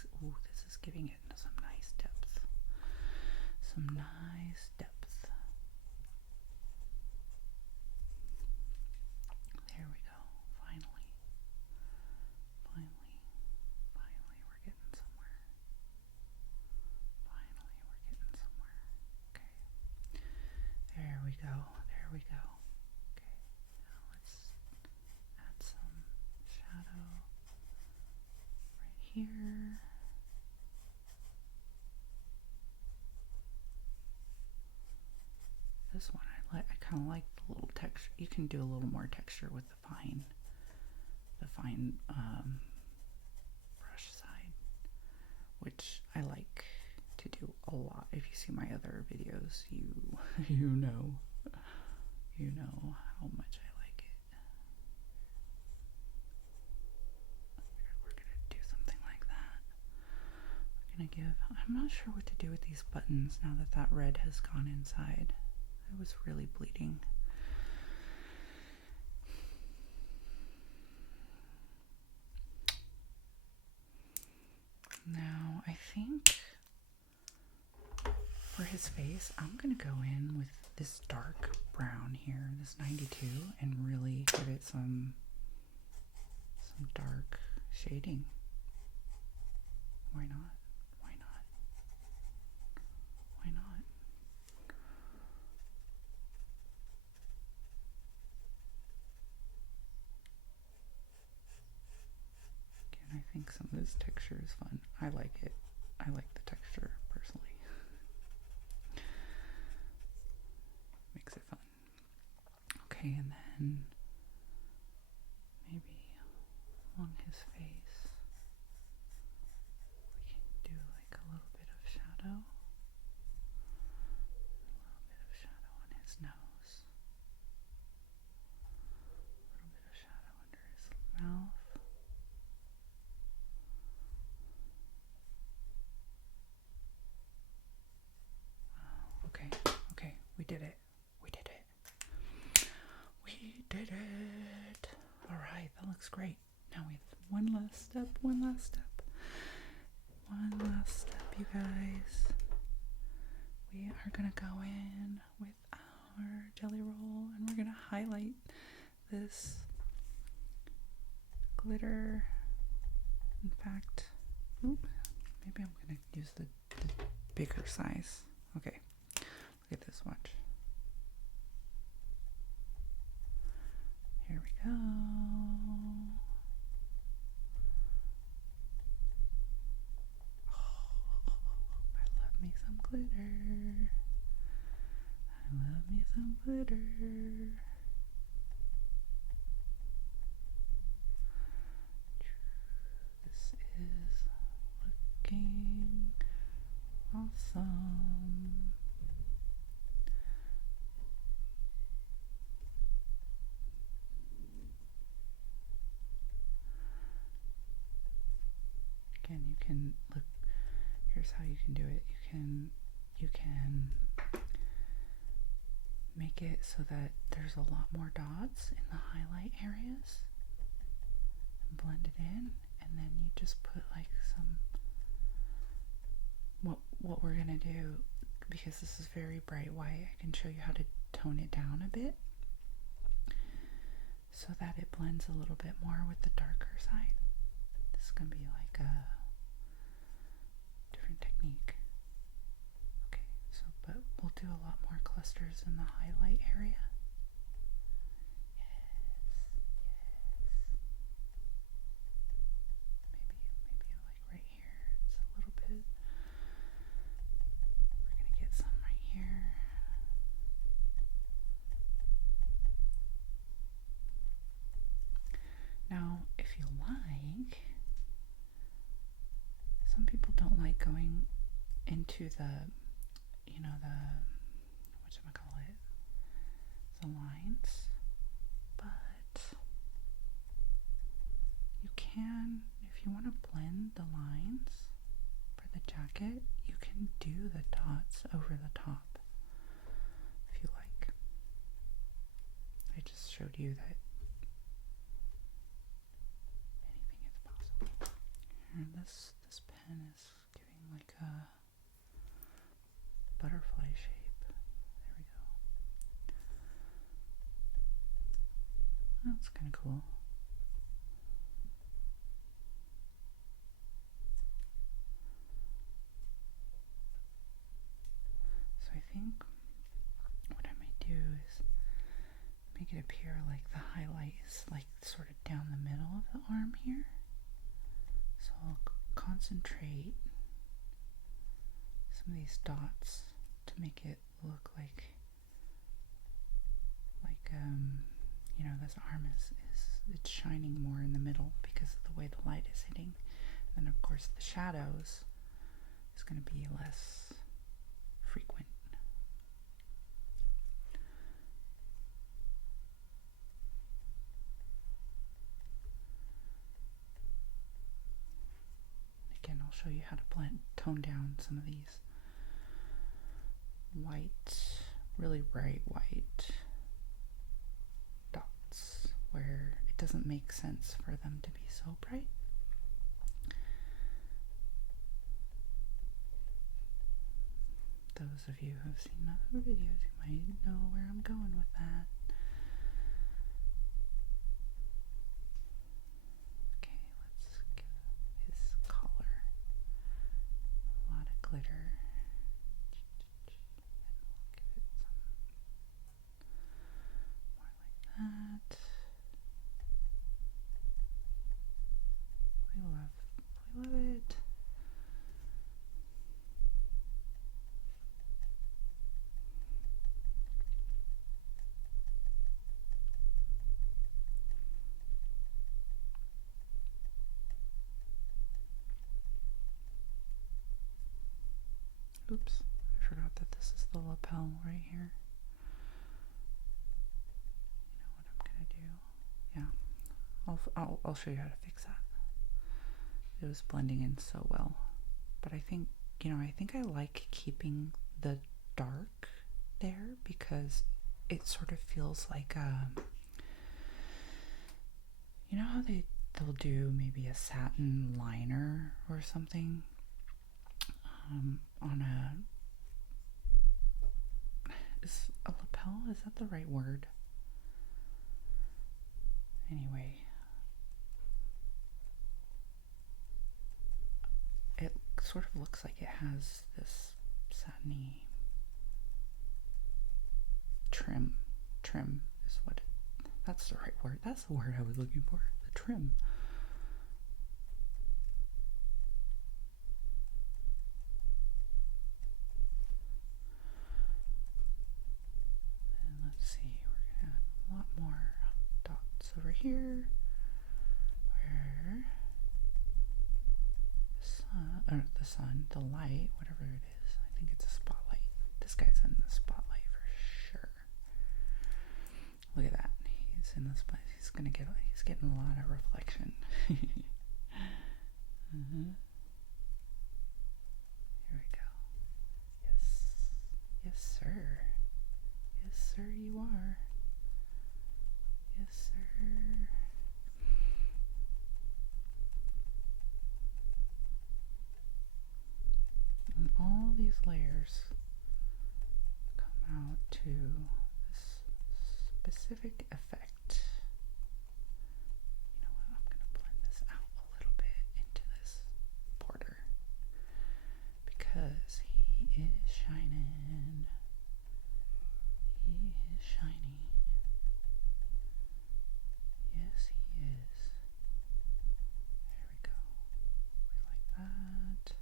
is giving it some nice depth. Some nice depth. There we go. Finally, we're getting somewhere. Okay. There we go. Okay. Now let's add some shadow right here. This one I kind of like the little texture. You can do a little more texture with the fine brush side, which I like to do a lot. If you see my other videos, you know how much I like it. We're gonna do something like that. I'm not sure what to do with these buttons now that red has gone inside. It was really bleeding. Now, I think for his face, I'm going to go in with this dark brown here, this 92, and really give it some dark shading. Why not? I think some of this texture is fun. I like it. I like the texture personally. Makes it fun. Okay, and then maybe along his face we can do like a little bit of shadow. A little bit of shadow on his nose. A little bit of shadow under his mouth. Okay, we did it. All right, that looks great. Now we have one last step, you guys. We are gonna go in with our jelly roll and we're gonna highlight this glitter. In fact, maybe I'm gonna use the bigger size. Okay, look at this, watch. Here we go. Oh, I love me some glitter. This is looking awesome. Again, you can look. Here's how you can do it. You can make it so that there's a lot more dots in the highlight areas and blend it in, and then you just put like some what we're gonna do, because this is very bright white, I can show you how to tone it down a bit so that it blends a little bit more with the darker side. This is gonna be like a different technique. Okay, so but we'll do a lot more clusters in the highlight area. Maybe like right here. It's a little bit. We're gonna get some right here. Now, if you like, some people don't like going into the the lines, but you can, if you want to blend the lines for the jacket, you can do the dots over the top if you like. I just showed you that anything is possible. Here, this pen butterfly shape. There we go. That's kind of cool. So I think what I might do is make it appear like the highlight is like sort of down the middle of the arm here. So I'll concentrate some of these dots to make it look like you know, this arm is it's shining more in the middle because of the way the light is hitting. And of course the shadows is going to be less frequent. Again, I'll show you how to tone down some of these white, really bright white dots where it doesn't make sense for them to be so bright. Those of you who have seen other videos, you might know where I'm going with that. Okay, let's give his collar a lot of glitter. And we'll give it some more like that. We love it. Oops, I forgot that this is the lapel right here. You know what I'm gonna do? Yeah, I'll show you how to fix that. It was blending in so well, but I think, you know, I think I like keeping the dark there because it sort of feels like you know how they'll do maybe a satin liner or something on is a lapel, is that the right word? Anyway, it sort of looks like it has this satiny trim is what that's the right word. That's the word I was looking for. The trim. And let's see, we're gonna add a lot more dots over here where the light, whatever it is, I think it's a spotlight. This guy's in the spotlight for sure. Look at that. He's in the spotlight. He's getting a lot of reflection. Here we go. Yes, sir. Yes, sir, you are. Yes, sir. And all these layers come out to this specific effect. You know what? I'm going to blend this out a little bit into this border because he is shining. He is shining. Yes, he is. There we go. We like that.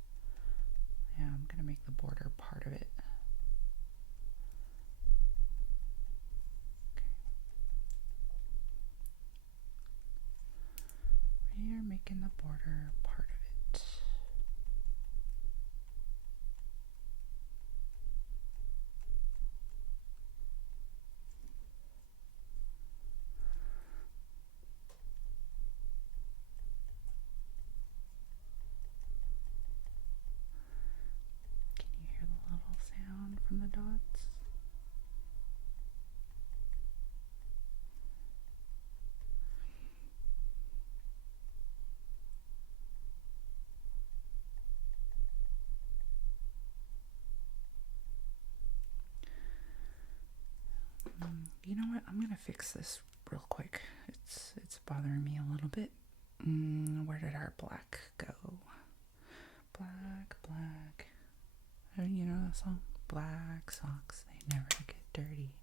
Yeah, I'm going to make the border part of it. Okay. We are making the border part of it. Can you hear the little sound from the dots? You know what? I'm gonna fix this real quick. It's bothering me a little bit. Where did our black go? Black. Oh, you know that song? Black socks, they never get dirty.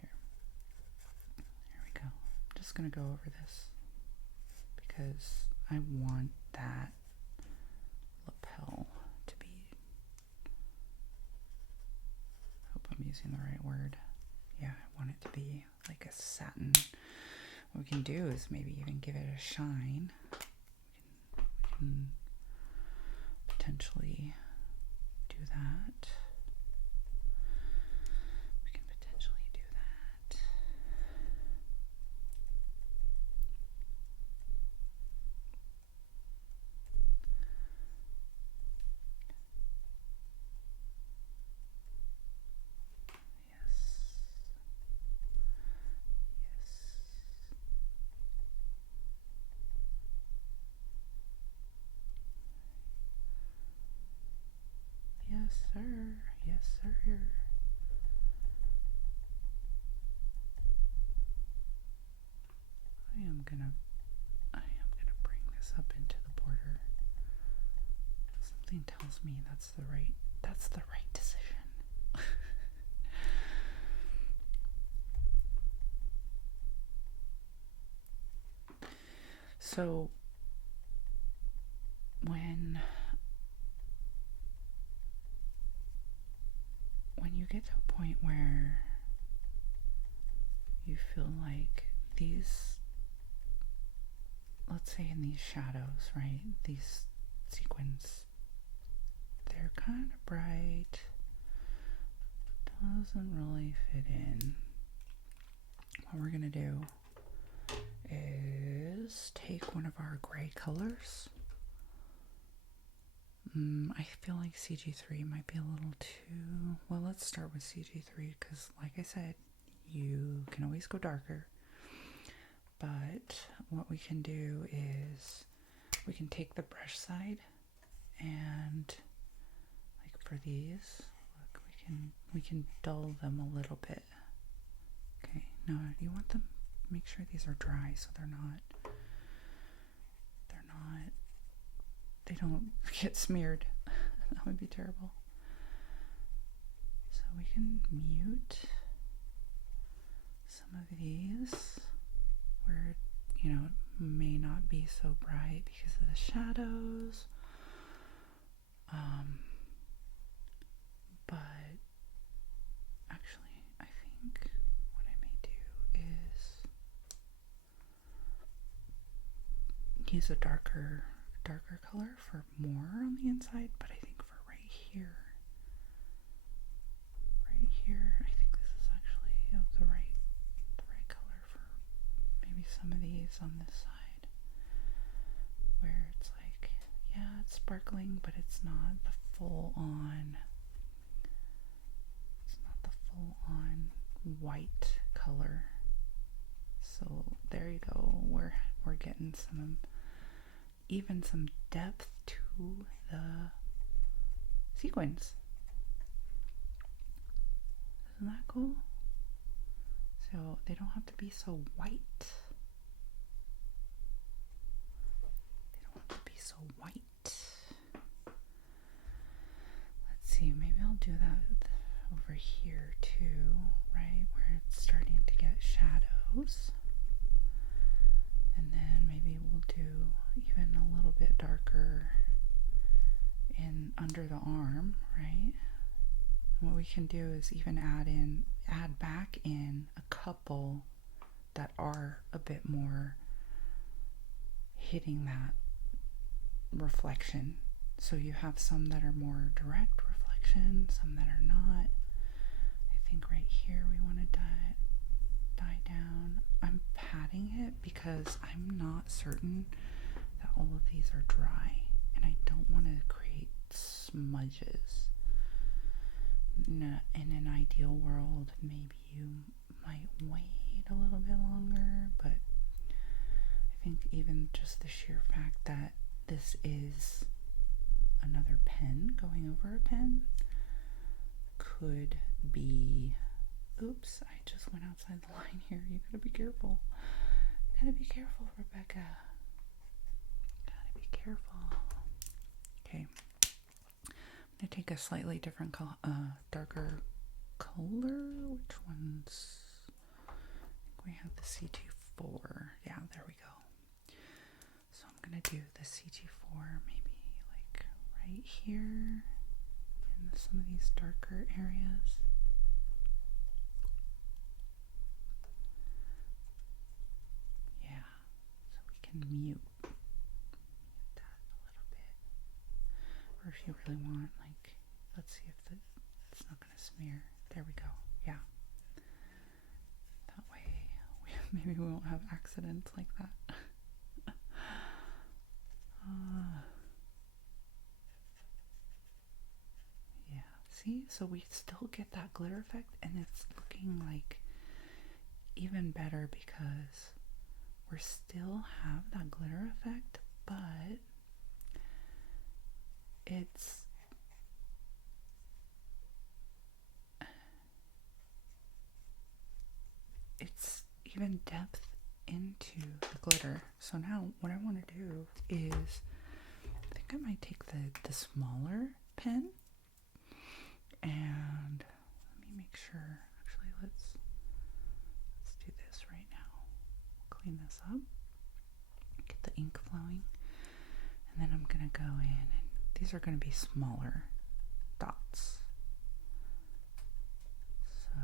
Here we go. I'm just gonna go over this because I want that lapel to be, I hope I'm using the right word. Yeah, I want it to be like a satin. What we can do is maybe even give it a shine. We can potentially do that. We can potentially do that. Yes, sir. Yes, sir. I am gonna bring this up into the border. Something tells me that's the right decision. So when you get to a point where you feel like these, let's say in these shadows, right? These sequins, they're kind of bright, doesn't really fit in. What we're gonna do is take one of our gray colors. I feel like CG3 might be a little too, well, let's start with CG3 because like I said, you can always go darker. But what we can do is we can take the brush side and like for these, look, we can dull them a little bit. Okay, now you want them, make sure these are dry so they don't get smeared. That would be terrible. So we can mute some of these where, you know, it may not be so bright because of the shadows. But actually, I think what I may do is use a darker color for more on the inside, but I think for right here, I think this is actually the right color for maybe some of these on this side, where it's like, yeah, it's sparkling, but it's not the full on white color. So there you go. We're getting even some depth to the sequins. Isn't that cool? So they don't have to be so white. Let's see, maybe I'll do that over here too, right? Where it's starting to get shadows. And then maybe we'll do even a little bit darker in under the arm, right? And what we can do is even add back in a couple that are a bit more hitting that reflection. So you have some that are more direct reflection, some that are not. I think right here we want to die down. I'm patting it because I'm not certain that all of these are dry and I don't want to create smudges. In an ideal world, maybe you might wait a little bit longer, but I think even just the sheer fact that this is another pen going over a pen could be Oops, I just went outside the line here. You gotta be careful. Gotta be careful, Rebecca. Gotta be careful. Okay. I'm gonna take a slightly different color, darker color. Which ones? I think we have the C24. Yeah, there we go. So I'm gonna do the C24 maybe like right here in some of these darker areas. Yeah, so we can mute that a little bit. Or if you really want, like, let's see if it's not gonna smear. There we go. Yeah. That way, maybe we won't have accidents like that. Yeah, see? So we still get that glitter effect, and it's looking like even better because we still have that glitter effect, but it's even depth into the glitter. So now what I want to do is, I think I might take the smaller pen, and let me make sure, actually let's do this right now. Clean this up, get the ink flowing, and then I'm gonna go in, and these are gonna be smaller dots. So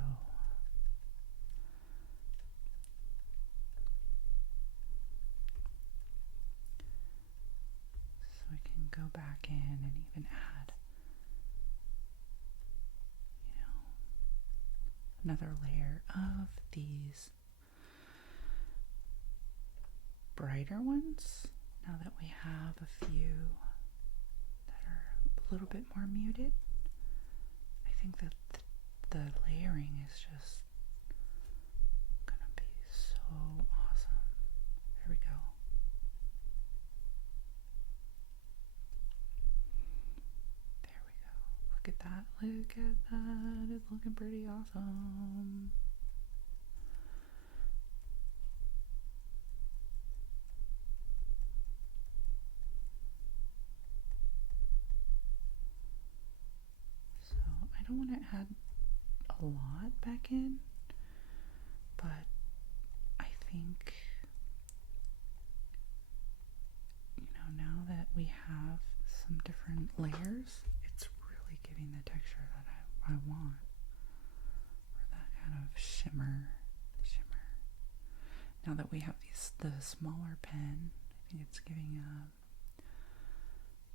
I can go back in and even add, another layer of these brighter ones. Now that we have a few that are a little bit more muted, I think that the layering is just gonna be so awesome. There we go. There we go. Look at that. Look at that. It's looking pretty awesome. So I don't want to add a lot back in, but I think, now that we have some different layers, it's really giving the texture that I want, or that kind of shimmer. Now that we have the smaller pen, I think it's giving a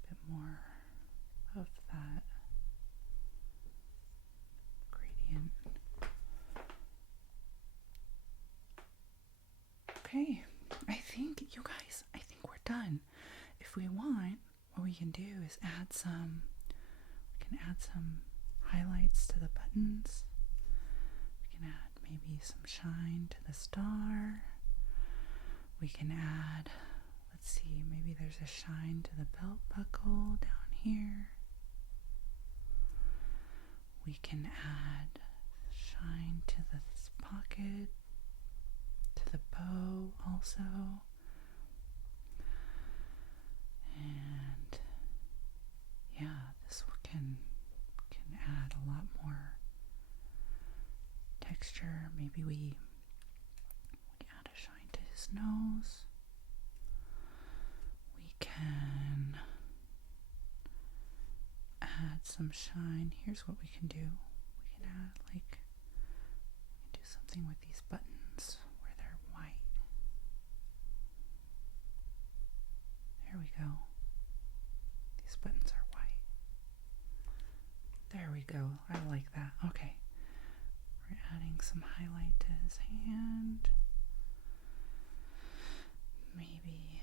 bit more of that gradient. Okay, I think, you guys, we're done. If we want, what we can do is add some highlights to the buttons. We can add maybe some shine to the star. We can add, let's see, maybe there's a shine to the belt buckle down here. We can add shine to this pocket, to the bow also. And yeah, this can add a lot more texture. Maybe we add a shine to his nose. We can add some shine. Here's what we can do. We can add do something with these buttons where they're white. There we go. These buttons are white. There we go. I like that. Okay. We're adding some highlight to his hand. Maybe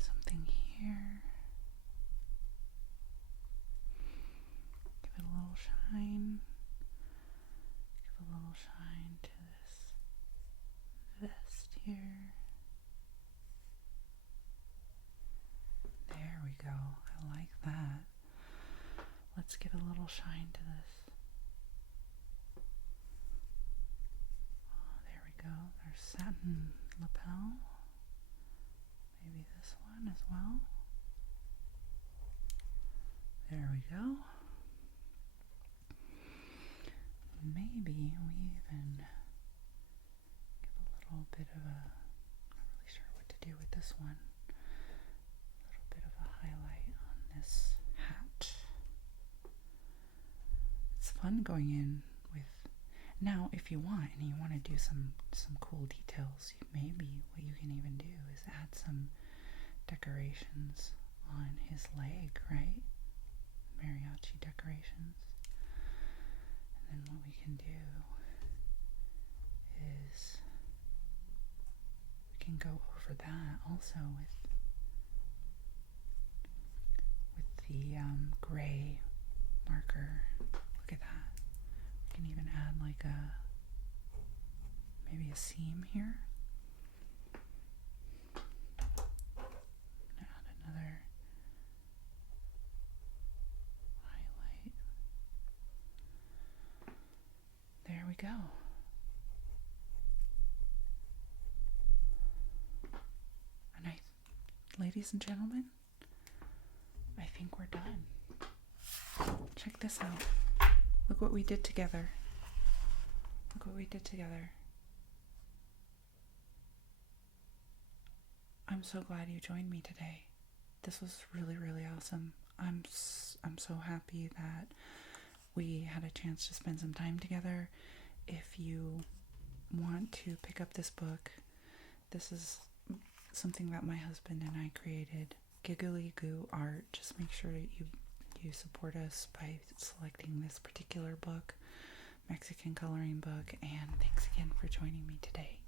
something here. Give it a little shine. Give a little shine to this vest here. There we go. I like that. Let's give a little little shine to this. Oh, there we go. There's satin lapel. Maybe this one as well. There we go. Maybe we even give a little bit of a, not really sure what to do with this one. A little bit of a highlight on this hat. It's fun going in with, now if you want and you want to do some cool details, maybe what you can even do is add some decorations on his leg, right? Mariachi decorations. And then what we can do is we can go over that also with the gray marker. Look at that. We can even add like maybe a seam here. I'm gonna add another highlight. There we go. And ladies and gentlemen, I think we're done. Check this out. Look what we did together. Look what we did together. I'm so glad you joined me today. This was really, really awesome. I'm so happy that we had a chance to spend some time together. If you want to pick up this book, this is something that my husband and I created. Giggly Goo Art. Just make sure you support us by selecting this particular book, Mexican coloring book, and thanks again for joining me today.